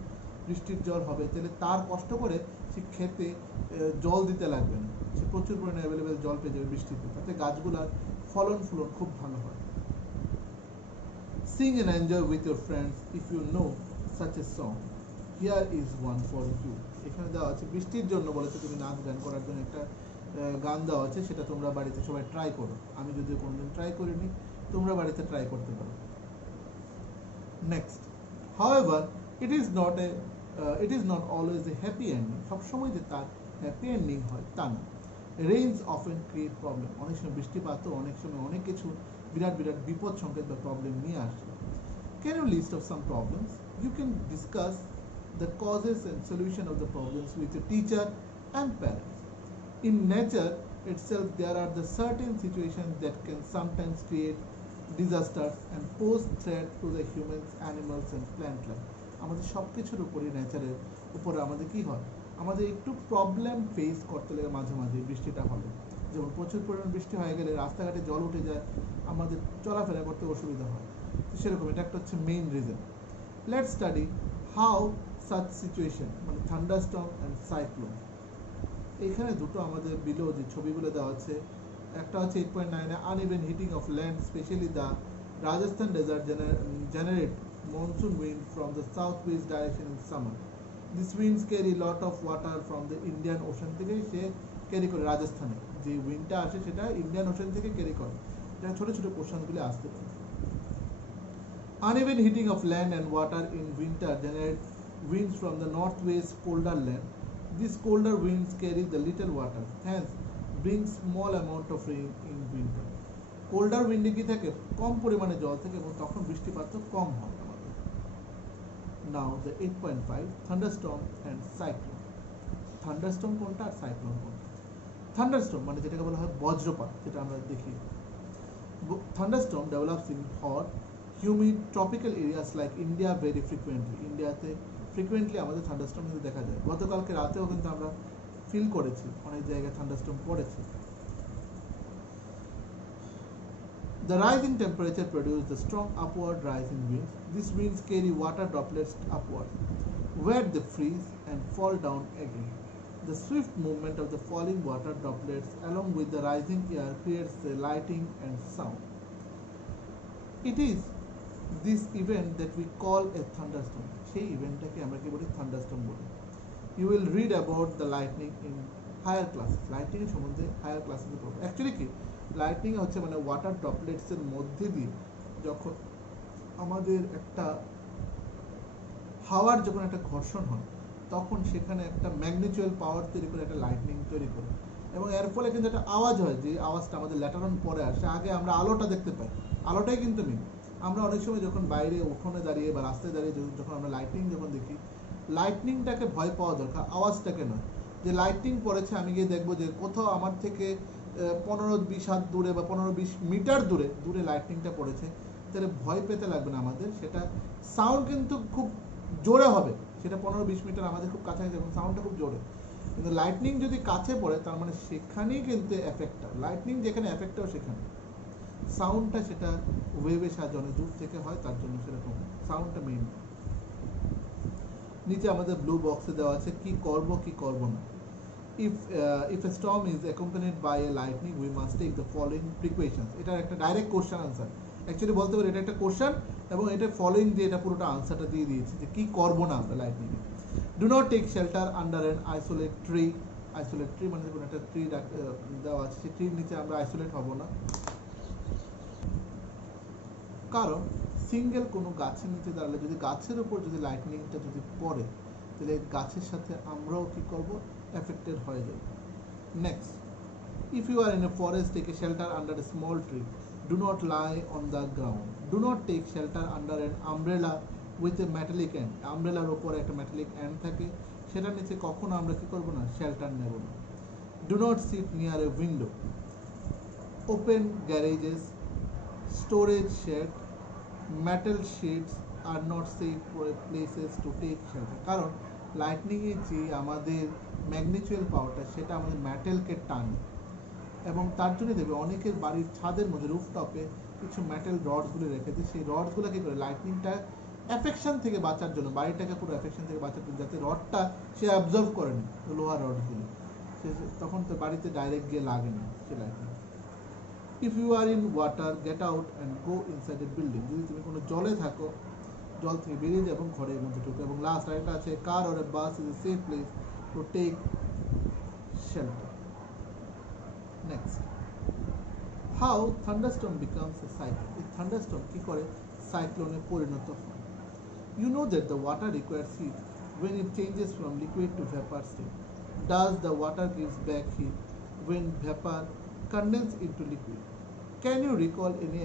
বৃষ্টির জল হবে, তাহলে তার কষ্ট করে সে খেতে জল দিতে লাগবে না, সে প্রচুর পরিমাণে অ্যাভেলেবেল জল পেয়ে যাবে বৃষ্টিতে, তাতে গাছগুলার ফলন খুব ভালো হয়। Sing and enjoy with your friends if you know such a song. Here is one for you. এখানে দেওয়া আছে বৃষ্টির জন্য বলেছে তুমি নাচ গান করার জন্য একটা গান দেওয়া আছে, সেটা তোমরা বাড়িতে সবাই ট্রাই করো। আমি যদিও কোনোদিন ট্রাই করিনি, তোমরা বাড়িতে ট্রাই করতে পারো। Next, however it is not always a happy ending. সবসময় যে তার হ্যাপি এন্ডিং হয় তা না। Rains often create problem. অনেক সময় বৃষ্টিপাতও অনেক সময় অনেক কিছু বিরাট বিরাট বিপদ সংকেত বা প্রবলেম নিয়ে আসে। Can you list of some problems? You can discuss the causes and solution of the problems with your teacher and parents. In nature itself, there are the certain situations that can sometimes create disasters and pose threat to the humans, animals and plant life. আমাদের সব কিছুর উপরে নেচারের উপরে আমাদের কি হয়? আমাদের একটু প্রবলেম ফেস করতে লাগে মাঝে মাঝে বৃষ্টিটা হলে। যেমন প্রচুর পরিমাণ বৃষ্টি হয়ে গেলে রাস্তাঘাটে জল উঠে যায়, আমাদের চলাফেরা করতে অসুবিধা হয়। তো সেরকম এটা একটা হচ্ছে main reason. Let's study how such situation মানে থান্ডারস্টর্ম অ্যান্ড সাইক্লোন। এখানে দুটো আমাদের বিলো যে ছবিগুলো দেওয়া আছে, একটা হচ্ছে 8.9 uneven heating of land, especially the Rajasthan desert generate monsoon wind from the southwest direction in summer. These winds carry lot of water from the Indian Ocean থেকে সে ক্যারি করে, রাজস্থানে যে উইন্ডটা আসে সেটা ইন্ডিয়ান ওশান থেকে ক্যারি করে। এটা ছোট ছোট কোশ্চেনগুলি আসতে পারে। Uneven heating of land and water in winter generate winds from the northwest colder land. These colder winds carry the little water, hence bring small amount of rain in winter. Colder wind কি থাকে, কম পরিমাণে জল থাকে এবং তখন বৃষ্টিপাত কম হয় আমাদের। Now the 8.5 thunderstorm and cyclone. Thunderstorm কোনটা আর সাইক্লোন কোনটা? Thunderstorm মানে যেটাকে বলা হয় বজ্রপাত, যেটা আমরা দেখি। Thunderstorm develops in hot humid tropical areas like India very frequently. ইন্ডিয়াতে ফ্রিকুয়েন্টলি আমাদের থান্ডারস্টর্ম কিন্তু দেখা যায়। গতকালকে রাতেও কিন্তু আমরা ফিল করেছি, অনেক জায়গায় থান্ডারস্টর্ম পড়েছে। The rising temperature produces the strong upward rising winds. These winds carry water droplets upward, where they freeze and fall down again. The swift movement of the falling water droplets along with the rising air creates the lighting and sound. It is this event that we call a thunderstorm. সেই ইভেন্টটাকে আমরা কি বলি? Thunderstorm বলি। You will read about the lightning in higher classes. Lightning এর সম্বন্ধে higher ক্লাসে পড়বো। Actually কি লাইটনিং হচ্ছে মানে ওয়াটার ড্রপলেটস এর মধ্যে দিয়ে যখন আমাদের একটা হাওয়ার যখন একটা ঘর্ষণ হয় তখন সেখানে একটা ম্যাগনিচুয়াল পাওয়ার তৈরি করে একটা লাইটনিং তৈরি করে, এবং এর ফলে কিন্তু একটা আওয়াজ হয়, যে আওয়াজটা আমাদের ল্যাটার অন পরে আসে। আগে আমরা আলোটা দেখতে পাই, আলোটাই কিন্তু মেন। আমরা অনেক সময় যখন বাইরে উঠোনে দাঁড়িয়ে বা রাস্তায় দাঁড়িয়ে যখন আমরা লাইটনিং যখন দেখি, লাইটনিংটাকে ভয় পাওয়া দরকার, আওয়াজটাকে নয়। যে লাইটনিং পড়েছে আমি গিয়ে দেখবো যে কোথাও আমার থেকে 15-20 হাত দূরে বা 15-20 মিটার দূরে দূরে লাইটনিংটা পড়েছে, তাহলে ভয় পেতে লাগবে না আমাদের। সেটা সাউন্ড কিন্তু খুব জোরে হবে, সেটা 15-20 মিটার আমাদের খুব কাছাকাছি এবং সাউন্ডটা খুব জোরে। কিন্তু লাইটনিং যদি কাছে পড়ে তার মানে সেখানেই কিন্তু এফেক্টটা, লাইটনিং যেখানে এফেক্টটাও সেখানে সাউন্ডটা সেটা ওয়েভের সাহায্যে অনেক দূর থেকে হয়, তার জন্য সেরকম সাউন্ডটা মেইন। নিচে আমাদের ব্লু বক্সে দেওয়া আছে কি করব কি করব না। if a storm is accompanied by a lightning we must take the following precautions. এটা একটা ডাইরেক্ট কোশ্চেন আনসার, অ্যাকচুয়ালি বলতে পারি এটা একটা কোশ্চেন এবং এটা ফলোইং দিয়ে এটা পুরোটা আনসারটা দিয়ে দিয়েছে যে কি করব না আমরা লাইটনিং এ। Do not take shelter under an isolate tree. Isolate tree মানে কোনো একটা ট্রি দেওয়া আছে, সেই ট্রির নিচে আমরা আইসোলেট হব না, কারণ সিঙ্গেল কোনো গাছের নিচে দাঁড়ালে যদি গাছের উপর যদি লাইটনিংটা যদি পড়ে তাহলে গাছের সাথে আমরাও কি করব, এফেক্টেড হয়ে যাব। Next, if you are in a forest take a shelter under a small tree. Do not lie on the ground. Do not take shelter under an umbrella with a metallic end. আমব্রেলার উপরে একটা metallic and থাকে, সেটার নিচে কখনো আমরা কি করব না, শেল্টার নেব না। Do not sit near a window. Open garages, storage shed, metal sheets are not safe places to take shelter. কারণ লাইটনিং এর যে আমাদের ম্যাগনিচুয়াল পাওয়ারটা সেটা আমাদের মেটালকে টানে, এবং তার জন্য দেখবে অনেকের বাড়ির ছাদের মধ্যে রুফটপে কিছু মেটাল রডসগুলো রেখে দিই, সেই রডসগুলো কী করে লাইটনিংটা অ্যাফেকশন থেকে বাঁচার জন্য, বাড়িটাকে পুরো অ্যাফেকশন থেকে বাঁচার জন্য, যাতে রডটা সে অ্যাবজর্ভ করে না, লোহার রডসগুলো সে তখন তো বাড়িতে ডাইরেক্ট গিয়ে লাগে না সে lightning. If you are in water get out and go inside a building. যদি তুমি কোনো জলে থাকো জল থেকে বেরিয়ে যাও এবং ঘরের মধ্যে ঢুকো। এবং লাস্ট আরেকটা আছে car or a bus is a safe place to take shelter. Next, how thunderstorm becomes a cyclone. এই থান্ডারস্টর্ম কি করে সাইক্লোনে পরিণত হয়। You know that the water requires heat when it changes from liquid to vapor state. Does the water gives back heat when vapor condenses into liquid? Can you recall any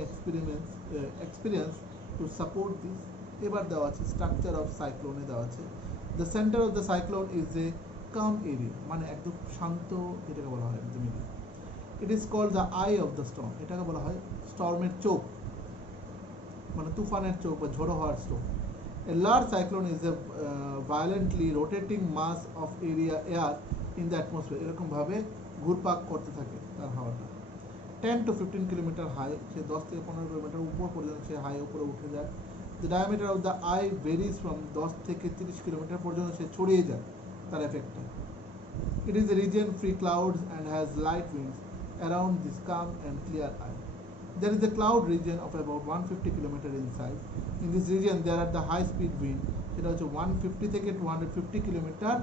experience to support this? এবার দেওয়া আছে structure of সাইক্লোনে দেওয়া আছে the centre of the cyclone is a calm area, মানে একদম শান্ত, যেটাকে বলা হয় একদম area. It is called the eye of the storm, এটাকে বলা হয় স্টর্মের চোখ, মানে তুফানের চোখ বা ঝোড়ো হওয়ার চোখ। A large cyclone is a violently rotating mass of air in the atmosphere. এরকম ভাবে ঘুরপাক করতে থাকে তার হাওয়াটা 10 to 15 কিলোমিটার হাই, সে 10 থেকে 15 কিলোমিটার উপর পর্যন্ত সে হাই উপরে উঠে যায়। The diameter of the I varies from 10 থেকে 30 কিলোমিটার পর্যন্ত সে ছড়িয়ে যায় তার এফেক্টে। It is a region free clouds and has light winds around this calm and clear eye. There is a cloud region of about 150 km in size. In this region there are the high speed wind, সেটা হচ্ছে 150 থেকে 250 kilometre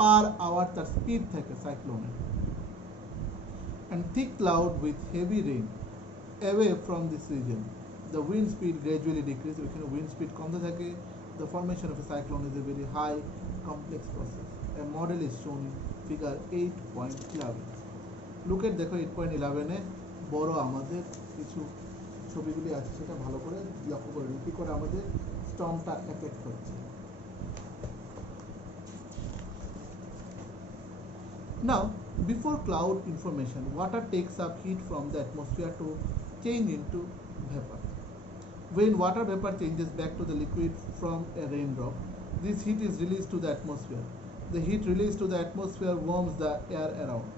per hour তার speed থাকে সাইক্লোনের। And thick cloud with heavy rain away from this region. The wind speed gradually decreases. এখানে wind speed কমতে থাকে। The formation of a cyclone is a very high complex process. A model is shown in figure 8.11. Look at দেখো 8.11 এ বড় আমাদের কিছু ছবিগুলি আছে, সেটা ভালো করে লক্ষ্য করে নিন কি করে আমাদের স্টর্মটা এফেক্ট হচ্ছে। Now, before cloud information, water takes up heat from the atmosphere to change into vapor. When water vapor changes back to the liquid from a raindrop, this heat is released to the atmosphere. The heat released to the atmosphere warms the air around.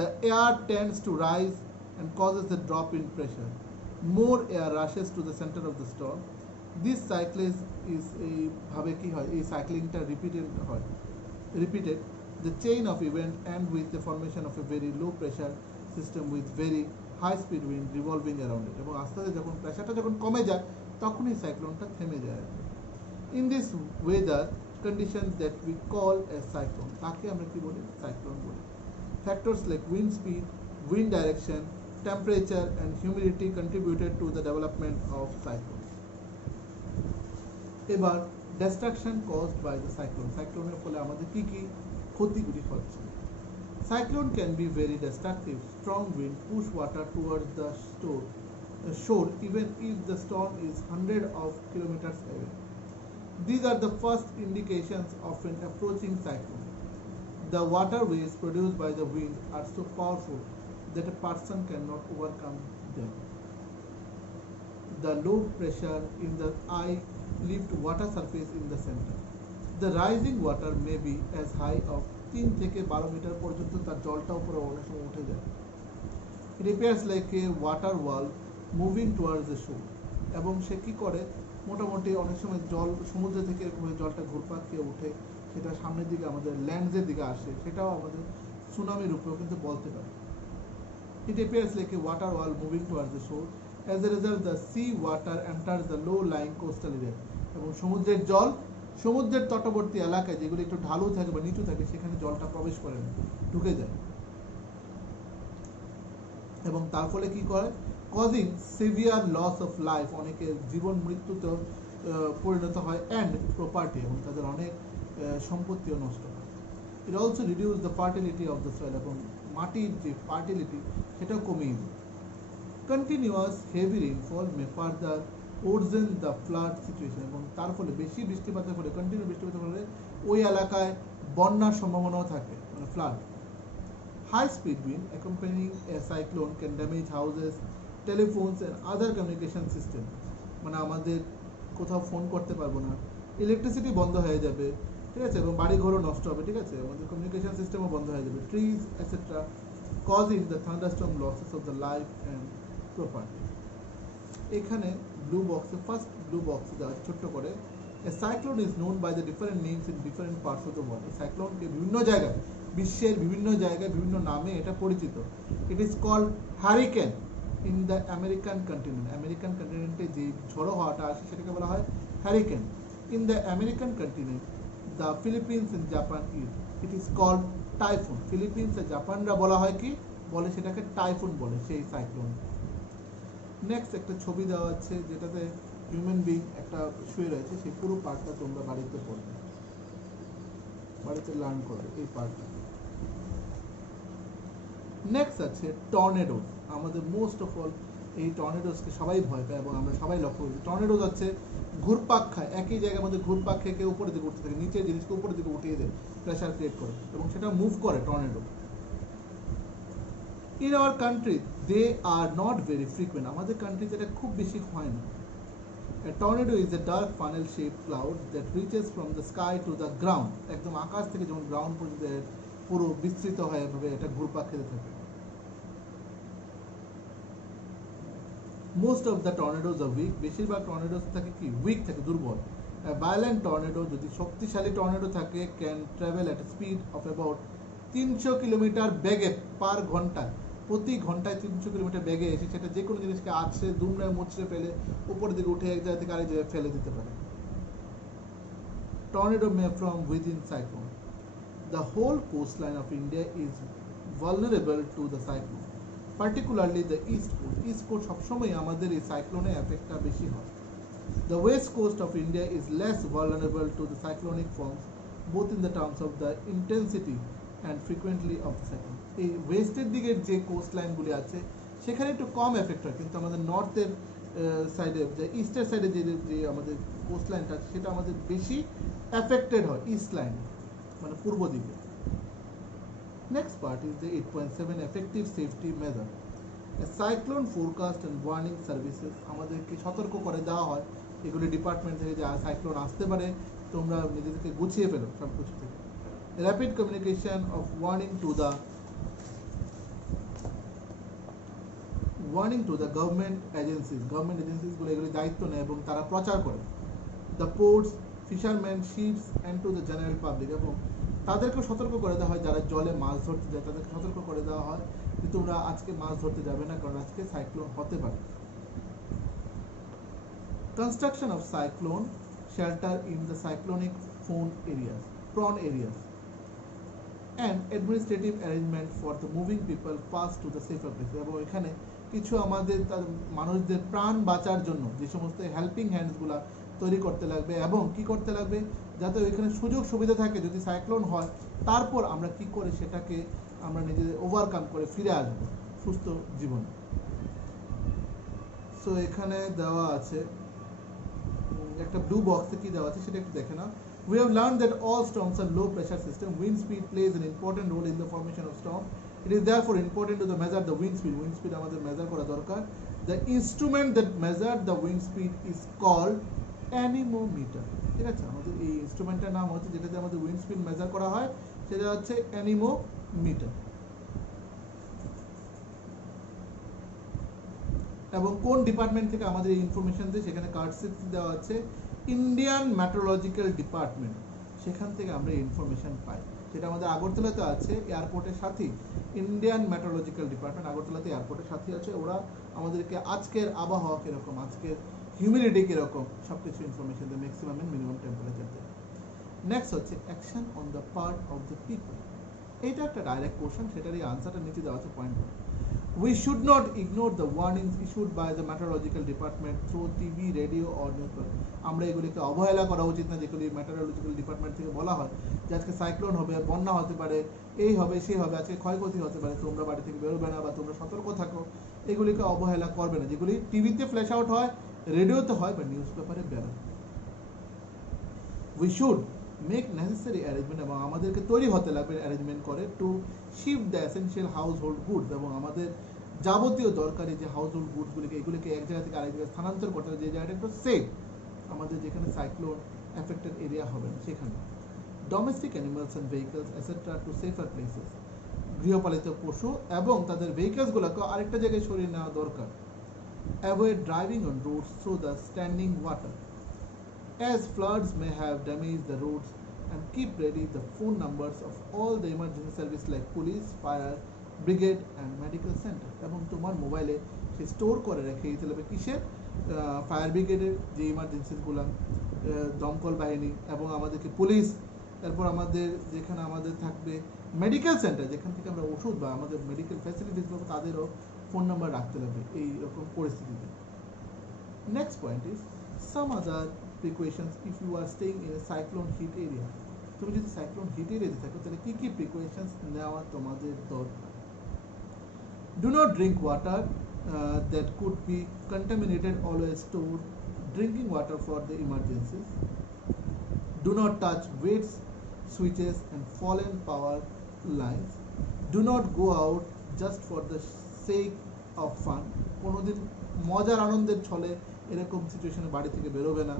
The air tends to rise and causes a drop in pressure. More air rushes to the center of the storm. This cycle is a bhabe ki hoy, ei cycling ta repeated. The chain of events end with the formation of a very low pressure system with very high speed wind revolving around it. এবং আস্তে আস্তে যখন প্রেসারটা যখন কমে যায় তখনই সাইক্লোনটা থেমে যায়। In this weather conditions that we call a cyclone, তাকে আমরা কি বলি? সাইক্লোন বলি। Factors like wind speed, wind direction, temperature and humidity contributed to the development of cyclones. এবার destruction caused by the cyclone, সাইক্লোনের ফলে আমাদের কি কি ক্ষতিগুলি হচ্ছে। Cyclone can be very destructive. Strong wind push water towards the shore even if the storm is hundreds of kilometers away. These are the first indications of an approaching cyclone. The water waves produced by the wind are so powerful that a person cannot overcome them. The low pressure in the eye lift water surface in the center. The rising water may be as high of 3 থেকে 12 metre পর্যন্ত তার জলটা উপরে অনেক সময় উঠে যায়। It appears like a water wall moving towards the shore. এবং সে কি করে মোটামুটি অনেক সময় জল সমুদ্র থেকে জলটা ঘুরপাক খেয়ে উঠে সেটা সামনের দিকে আমাদের ল্যান্ডসের দিকে আসে, সেটাও আমাদের সুনামি রূপেও কিন্তু বলতে পারে। It appears like a water wall moving towards the shore. As a result, the sea water enters the low-lying coastal area. এবং সমুদ্রের জল সমুদ্রের তটবর্তী এলাকায় যেগুলো একটু ঢালু থাকে বা নিচু থাকে সেখানে জলটা প্রবেশ করে না, ঢুকে যায় এবং তার ফলে কি করে? causing severe loss of life, অনেকের জীবন মৃত্যুতে পরিণত হয় and property, এবং তাদের অনেক সম্পত্তিও নষ্ট হয়। It also reduces the fertility of the soil, এবং মাটির যে ফার্টিলিটি সেটাও কমিয়ে দেয়। Continuous heavy rainfall may further worsen the flood situation, এবং তার ফলে বেশি বৃষ্টিপাতের ফলে কন্টিনিউ বৃষ্টিপাতের ফলে ওই এলাকায় বন্যার সম্ভাবনাও থাকে, মানে flood. High speed wind accompanying a cyclone can damage houses, telephones and other communication systems, মানে আমাদের কোথাও ফোন করতে পারবো না, ইলেকট্রিসিটি বন্ধ হয়ে যাবে, ঠিক আছে, এবং বাড়ি ঘরও নষ্ট হবে, ঠিক আছে, আমাদের কমিউনিকেশন সিস্টেমও বন্ধ হয়ে যাবে, trees etcetera, causing the thunderstorm losses of the life and property. এখানে ব্লু বক্সে ফার্স্ট ব্লু বক্সে দেওয়া ছোট্ট করে a cyclone is known by the different names in different parts of the world. এই সাইক্লোনকে বিভিন্ন জায়গায় বিশ্বের বিভিন্ন জায়গায় বিভিন্ন নামে এটা পরিচিত। It is called hurricane in the American continent. American কন্টিনেন্টে যে ঝড়ো হওয়াটা আসে সেটাকে বলা হয় hurricane. In the American continent, the Philippines and Japan it is called typhoon. Philippines আর জাপানরা বলা হয় কি বলে সেটাকে টাইফুন বলে সেই সাইক্লোন। নেক্সট একটা ছবি দেওয়া আছে যেটাতে হিউম্যান বিং একটা শুয়ে রয়েছে, সেই পুরো পার্টটা তোমরা বাড়িতে পড়বে, বাড়িতে লার্ন করবে এই পার্টটা। নেক্সট আছে টর্নেডোস। আমাদের মোস্ট অফ অল এই টর্নেডোসকে সবাই ভয় পায় এবং আমরা সবাই লক্ষ্য করি। টর্নেডোস হচ্ছে ঘুরপাক খায়, একই জায়গার মধ্যে ঘুরপাক খেয়ে কেউ উপরের দিকে উঠতে থাকে, নিচের জিনিসকে উপরের দিকে উঠিয়ে দেয়, প্রেশার ক্রিয়েট করে এবং সেটা মুভ করে tornado. In our country, they are not very frequent. আমাদের কান্ট্রিতে এটা খুব বেশি হয় না। A tornado is a dark funnel-shaped cloud that reaches from the sky to the ground. একদম আকাশ থেকে যখন গ্রাউন্ড পর্যন্ত পুরো বিস্তৃত হয় এভাবে এটা ঘুরপাক খেতে থাকে। Most of the tornadoes are weak, বেশিরভাগ টর্নেডোজ থাকে কি উইক থাকে, দুর্বল। ভায়োলেন্ট টর্নেডো, যদি শক্তিশালী টর্নেডো থাকে, can travel at speed of about 300 kilometre বেগে পার ঘন্টায়, প্রতি ঘন্টায় 300 কিলোমিটার বেগে এসে সেটা যে কোনো জিনিসকে আছড়ে দুমড়ে মুচড়ে ফেলে উপরের দিকে উঠে এক জায়গা থেকে আরেক জায়গায় ফেলে দিতে পারে। Tornado May from within cyclone, the whole coastline of India is vulnerable to the cyclone, particularly the east coast. East coast সবসময় আমাদের এই সাইক্লোনের এফেক্টটা বেশি হয়। The west coast of India is less vulnerable to the cyclonic forms, both in the terms of the intensity and frequently of the cyclone. এই ওয়েস্টের দিকের যে coast লাইনগুলি আছে সেখানে একটু কম এফেক্ট হয়, কিন্তু আমাদের নর্থের সাইডে, যে ইস্টের সাইডে যে আমাদের কোস্ট লাইনটা আছে সেটা আমাদের বেশি এফেক্টেড হয় ইস্ট লাইন, মানে পূর্ব দিকে। Next part is the 8.7 effective safety measure. Cyclone forecast and warning services, আমাদেরকে সতর্ক করে দেওয়া হয় এগুলি ডিপার্টমেন্ট থেকে যে সাইক্লোন আসতে পারে, তোমরা নিজেদেরকে গুছিয়ে ফেলো সব কিছু থেকে। Rapid communication of warning to the government এজেন্সিসগুলো এগুলি দায়িত্ব নেয় এবং তারা প্রচার করে। The ports, fisherman, ships and to the general public, এবং তাদেরকে সতর্ক করে দেওয়া হয় যারা জলে মাছ ধরতে যায়, তাদেরকে সতর্ক করে দেওয়া হয় যে তোমরা আজকে মাছ ধরতে যাবে না, কারণ আজকে সাইক্লোন হতে পারে। Construction of cyclone shelter in the cyclonic prone areas and administrative arrangement for the moving people pass to the safer place, এবং এখানে কিছু আমাদের মানুষদের প্রাণ বাঁচার জন্য যে সমস্ত হেল্পিং হ্যান্ডসগুলো তৈরি করতে লাগবে, এবং কি করতে লাগবে যাতে ওইখানে সুযোগ সুবিধা থাকে যদি সাইক্লোন হয়, তারপর আমরা কি করে সেটাকে আমরা নিজেদের ওভারকাম করে ফিরে আসবো সুস্থ জীবনে। সো এখানে দেওয়া আছে একটা ব্লু বক্সে কি দেওয়া আছে সেটা একটু দেখে নাও। We have learned that all storms are low pressure system. Wind speed plays an important role in the formation of storm. It is therefore important to measure the wind speed. Wind speed আমাদের measure করা দরকার। The instrument that measures the wind speed is called anemometer. ঠিক আছে, আমাদের এই ইনস্ট্রুমেন্টের নাম হচ্ছে যেটাতে আমাদের উইন্ড স্পিড মেজার করা হয় সেটা হচ্ছে অ্যানিমোমিটার। এবং কোন ডিপার্টমেন্ট থেকে আমাদের এই ইনফরমেশন দিয়ে সেখানে কার্ড সিক্স দেওয়া আছে ইন্ডিয়ান মেট্রোলজিক্যাল ডিপার্টমেন্ট, সেখান থেকে আমরা এই ইনফরমেশন পাই। যেটা আমাদের আগরতলাতে আছে এয়ারপোর্টের সাথেই, ইন্ডিয়ান মেট্রোলজিক্যাল ডিপার্টমেন্ট আগরতলাতে এয়ারপোর্টের সাথেই আছে। ওরা আমাদেরকে আজকের আবহাওয়া কীরকম, আজকের হিউমিডিটি কীরকম, সব কিছু ইনফরমেশন দেয়, ম্যাক্সিমাম এন্ড মিনিমাম টেম্পারেচার দেয়। নেক্সট হচ্ছে action on the part of the people. এটা একটা ডাইরেক্ট কোশ্চেন, সেটারই আনসারটা নিচে দেওয়া আছে point. We should not ignore the warnings issued by the meteorological department through TV, radio or newspaper. আমরা এগুলিকে অবহেলা করা উচিত না, যেগুলি মেটেরোলজিক্যাল ডিপার্টমেন্ট থেকে বলা হয় যে আজকে সাইক্লোন হবে, বন্যা হতে পারে, এই হবে সেই হবে, আজকে ক্ষয়ক্ষতি হতে পারে, তোমরা বাড়ি থেকে বেরোবে না বা তোমরা সতর্ক থাকো, এগুলিকে অবহেলা করবে না, যেগুলি টিভিতে ফ্ল্যাশ আউট হয়, রেডিওতে হয় বা নিউজ পেপারে বেরোয়। We should make necessary arrangement, এবং আমাদেরকে তৈরি হতে লাগবে অ্যারেঞ্জমেন্ট করে to shift the essential household goods, এবং আমাদের যাবতীয় দরকারি যে হাউস হোল্ড গুডসগুলিকে এগুলিকে এক জায়গা থেকে আরেক জায়গায় স্থানান্তর করতে হবে, যে জায়গাটা একটু সেফ, আমাদের যেখানে সাইক্লোন এফেক্টেড এরিয়া হবে না সেখানে। Domestic animals and vehicles etcetera to safer places, গৃহপালিত পশু এবং তাদের ভেহিকলসগুলোকে আরেকটা জায়গায় সরিয়ে নেওয়া দরকার। Avoid driving on roads through the standing water, as floods may have damaged the roads, and keep ready the phone numbers of all the emergency service like police, fire brigade and medical center, এবং তোমার মোবাইলে সে store করে রেখে দিতে হবে কিসের, fire ব্রিগেডের যে ইমার্জেন্সিগুলো, দমকল বাহিনী এবং আমাদেরকে পুলিশ, তারপর আমাদের যেখানে আমাদের থাকবে মেডিকেল সেন্টার, যেখান থেকে আমরা ওষুধ বা আমাদের মেডিকেল ফ্যাসিলিটিস পাবো, তাদেরও ফোন নাম্বার রাখতে লাগবে এইরকম পরিস্থিতিতে। Next point is some other precautions if you are staying in a cyclone hit area. তুমি যদি সাইক্লোন হিট এরিয়াতে থাকো তাহলে কি কি প্রিকশনস নেওয়া তোমাদের দরকার। Do not drink water that could be contaminated. Always store drinking water for the emergencies. Do not touch wet switches and fallen power lines. Do not go out just for the sake of fun. কোনোদিন মজার আনন্দের ছলে এরকম সিচুয়েশনে বাড়ি থেকে বেরোবে না।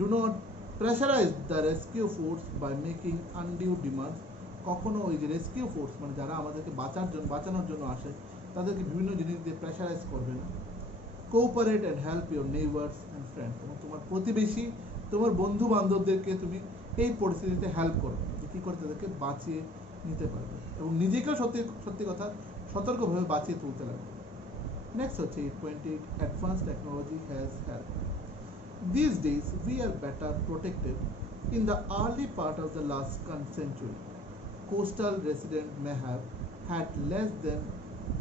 Do not pressurize the rescue force by making undue demands. কখনো ওই যে রেস্কিউ ফোর্স মানে যারা আমাদেরকে বাঁচানোর জন্য আসে তাদেরকে বিভিন্ন জিনিস দিয়ে প্রেশারাইজ করবে না। Cooperate and help your neighbours and friends, এবং তোমার প্রতিবেশী তোমার বন্ধু বান্ধবদেরকে তুমি এই পরিস্থিতিতে হেল্প করো যে কী করে তাদেরকে বাঁচিয়ে নিতে পারবে এবং নিজেকেও সত্যি কথা সতর্কভাবে বাঁচিয়ে তুলতে লাগবে। নেক্সট হচ্ছে 8.8 advance technology has help. These days we are better protected. In the early part of the last century, coastal residents may have had less than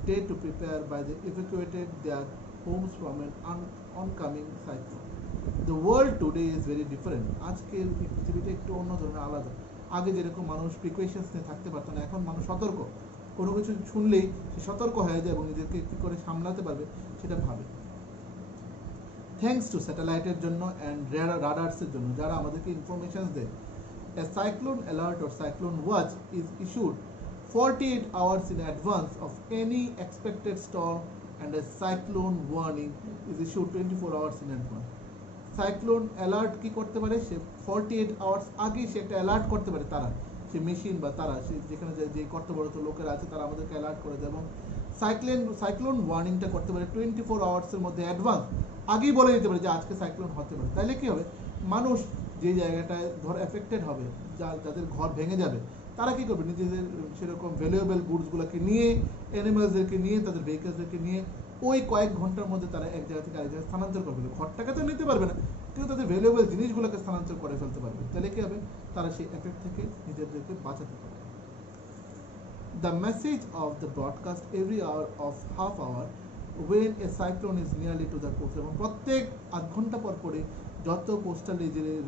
day to prepare by they evacuated their homes from an oncoming cyclone. The world today is very different. আজকের এই পৃথিবীটা একটু অন্য ধরনের আলাদা। আগে যেরকম মানুষ প্রিকশনস নিয়ে থাকতে পারতো না, এখন মানুষ সতর্ক, কোনো কিছু শুনলেই সে সতর্ক হয়ে যায় এবং নিজেকে কী করে সামলাতে পারবে সেটা ভাবে। থ্যাঙ্কস টু স্যাটেলাইটের জন্য অ্যান্ড রাডার্সের জন্য যারা আমাদেরকে ইনফরমেশন দেয়। A cyclone alert or cyclone watch is issued 48 hours in advance of any expected storm and a cyclone warning is issued 24 hours in advance. Cyclone alert কি করতে পারে, সে 48 আওয়ার্স আগে সে একটা অ্যালার্ট করতে পারে, তারা সে মেশিন বা তারা সে যেখানে যে কর্তব্যরত লোকেরা আছে তারা আমাদেরকে অ্যালার্ট করে দেয় এবং সাইক্লোন ওয়ার্নিংটা করতে পারে 24 আওয়ার্সের মধ্যে অ্যাডভান্স আগেই বলে দিতে পারে যে আজকে সাইক্লোন হতে পারে। তাহলে কী হবে, মানুষ যে জায়গাটায় ধর এফেক্টেড হবে, যাদের ঘর ভেঙে যাবে, তারা কী করবে, নিজেদের সেরকম ভ্যালুয়েবল গুডসগুলোকে নিয়ে, অ্যানিমালসদেরকে নিয়ে, তাদের ভেহিকলসদেরকে নিয়ে ওই কয়েক ঘন্টার মধ্যে তারা এক জায়গা থেকে আরেক জায়গায় স্থানান্তর করবে। ঘরটাকে তো নিতে পারবে না, কিন্তু তাদের ভ্যালুয়েবল জিনিসগুলোকে স্থানান্তর করে ফেলতে পারবে। তাহলে কী হবে, তারা সেই এফেক্ট থেকে নিজেদেরকে বাঁচাতে পারবে। The message of the broadcast every hour of half hour when a cyclone is nearly to the coast, এবং প্রত্যেক আধ ঘন্টা পর পরে যত কোস্টাল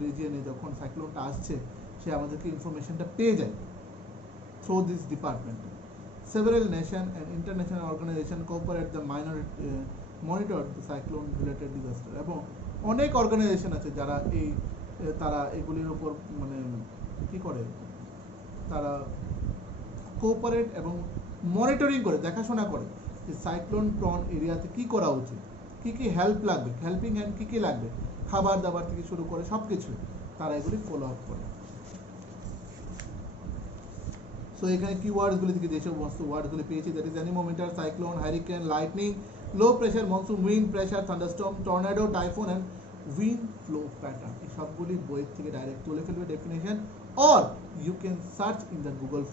রিজিয়নে যখন সাইক্লোনটা আসছে সে আমাদেরকে ইনফরমেশনটা পেয়ে যায় through this department. Several nation and international organization cooperate the monitor the cyclone related disaster, এবং অনেক অর্গানাইজেশন আছে যারা তারা এগুলির উপর মানে কি করে, তারা কোঅপারেট এবং মনিটরিং করে, দেখাশোনা করে যে সাইক্লোন প্রন এরিয়াতে কী করা উচিত, কী কী হেল্প লাগবে, হেল্পিং হ্যান্ড কী কী লাগবে, খাবার দাবার থেকে শুরু করে সব কিছু তারা এগুলি ফলো আপ করে। সো এখানে কিওয়ার্ডসগুলি থেকে যেসব ওয়ার্ডসগুলি পেয়েছি, that is anemometer, cyclone, hurricane, lightning, low pressure monsoon, wind pressure, thunderstorm, tornado, typhoon and wind flow pattern, এই সবগুলি বইয়ের থেকে ডাইরেক্ট তুলে ফেলবে definition, or you can search in the Google,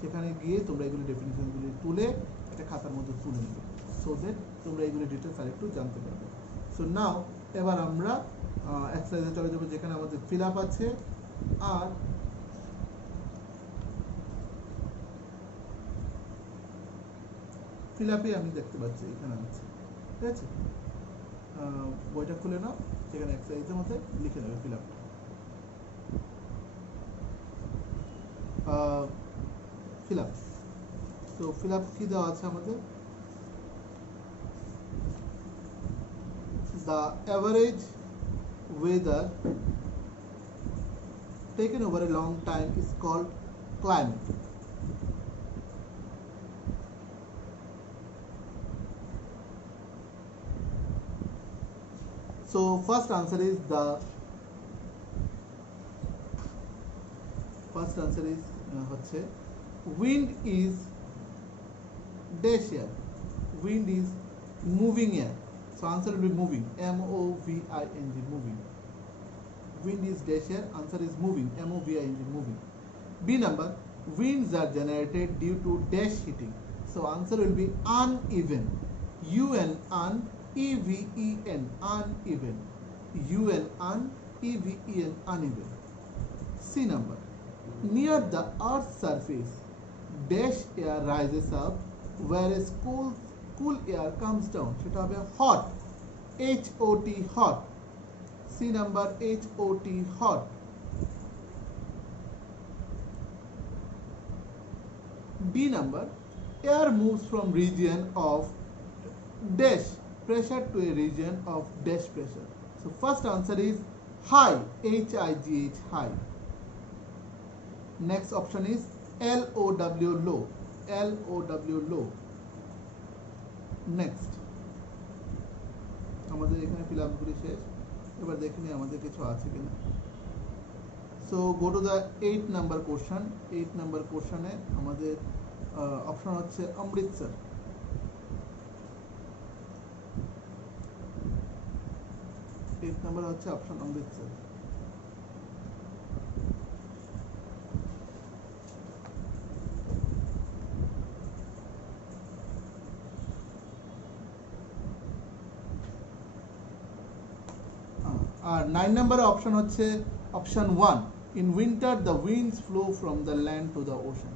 সেখানে গিয়ে তোমরা এগুলি ডেফিনেশনগুলি তুলে একটা খাতার মধ্যে তুলে নেবে, সো দ্যাট তোমরা এগুলি ডিটেলস আর একটু জানতে পারবে। সো নাও এবার আমরা এক্সারসাইজে চলে যাবো, যেখানে আমাদের ফিল আপ আছে আর ফিল আপে আমি দেখতে পাচ্ছি এখানে আছে, ঠিক আছে, বইটা খুলে নাও, সেখানে এক্সারসাইজের মধ্যে লিখে নেবে ফিল আপটা। ফিল আপ, তো ফিল আপ কী দেওয়া আছে আমাদের, the average weather taken over a long time is called climate. So first answer is হচ্ছে wind is dash air, wind is moving air, so answer will be moving, M-O-V-I-N-G, moving. Wind is dash air, answer is moving, M-O-V-I-N-G, moving. B number, winds are generated due to dash heating, so answer will be uneven, U-N-Un E-V-E-N, uneven, U-N-Un E-V-E-N, uneven. C number, near the earth's surface dash air rises up whereas cool air comes down, সেটা হবে hot, H-O-T, hot. C number, H-O-T, hot. B number, air moves from region of dash pressure to a region of dash pressure, so first answer is high, H-I-G-H, high. Next option is L-O-W, low, L-O-W, low. Next আমাদের এখানে feel আপগুলি শেষ, এবার দেখে নিই আমাদের কিছু আছে কিনা। So go to the 8 number question. 8 number question এ আমাদের অপশন হচ্ছে অমৃতসর। एक नंबर হচ্ছে অপশন অমৃতসর। আর 9 নম্বরে অপশন হচ্ছে option 1, in winter the winds flow from the land to the ocean.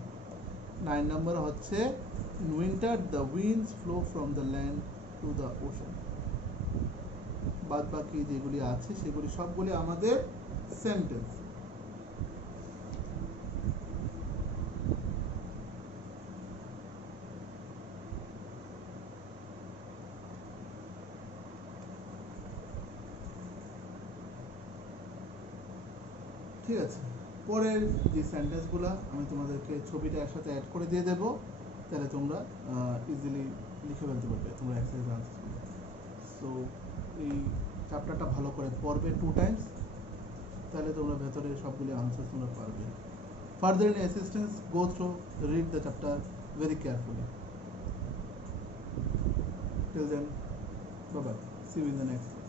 9 নম্বর হচ্ছে in winter the winds flow from the land to the ocean. বাদ বাকি যেগুলি আছে সেগুলি সবগুলি আমাদের সেন্টেন্স। ঠিক আছে, পরের যে সেন্টেন্সগুলো আমি তোমাদেরকে ছবিটা একসাথে অ্যাড করে দিয়ে দেবো, তাহলে তোমরা ইজিলি লিখে ফেলতে পারবে তোমরা এক্সারসাইজ আনসার। সো এই চ্যাপ্টারটা ভালো করে পড়বে 2 টাইমস, তাহলে তোমরা ভেতরে সবগুলি আনসার তোমরা পারবে। Further in assistance go through read the chapter very carefully. Till then, bye bye, see you in the next.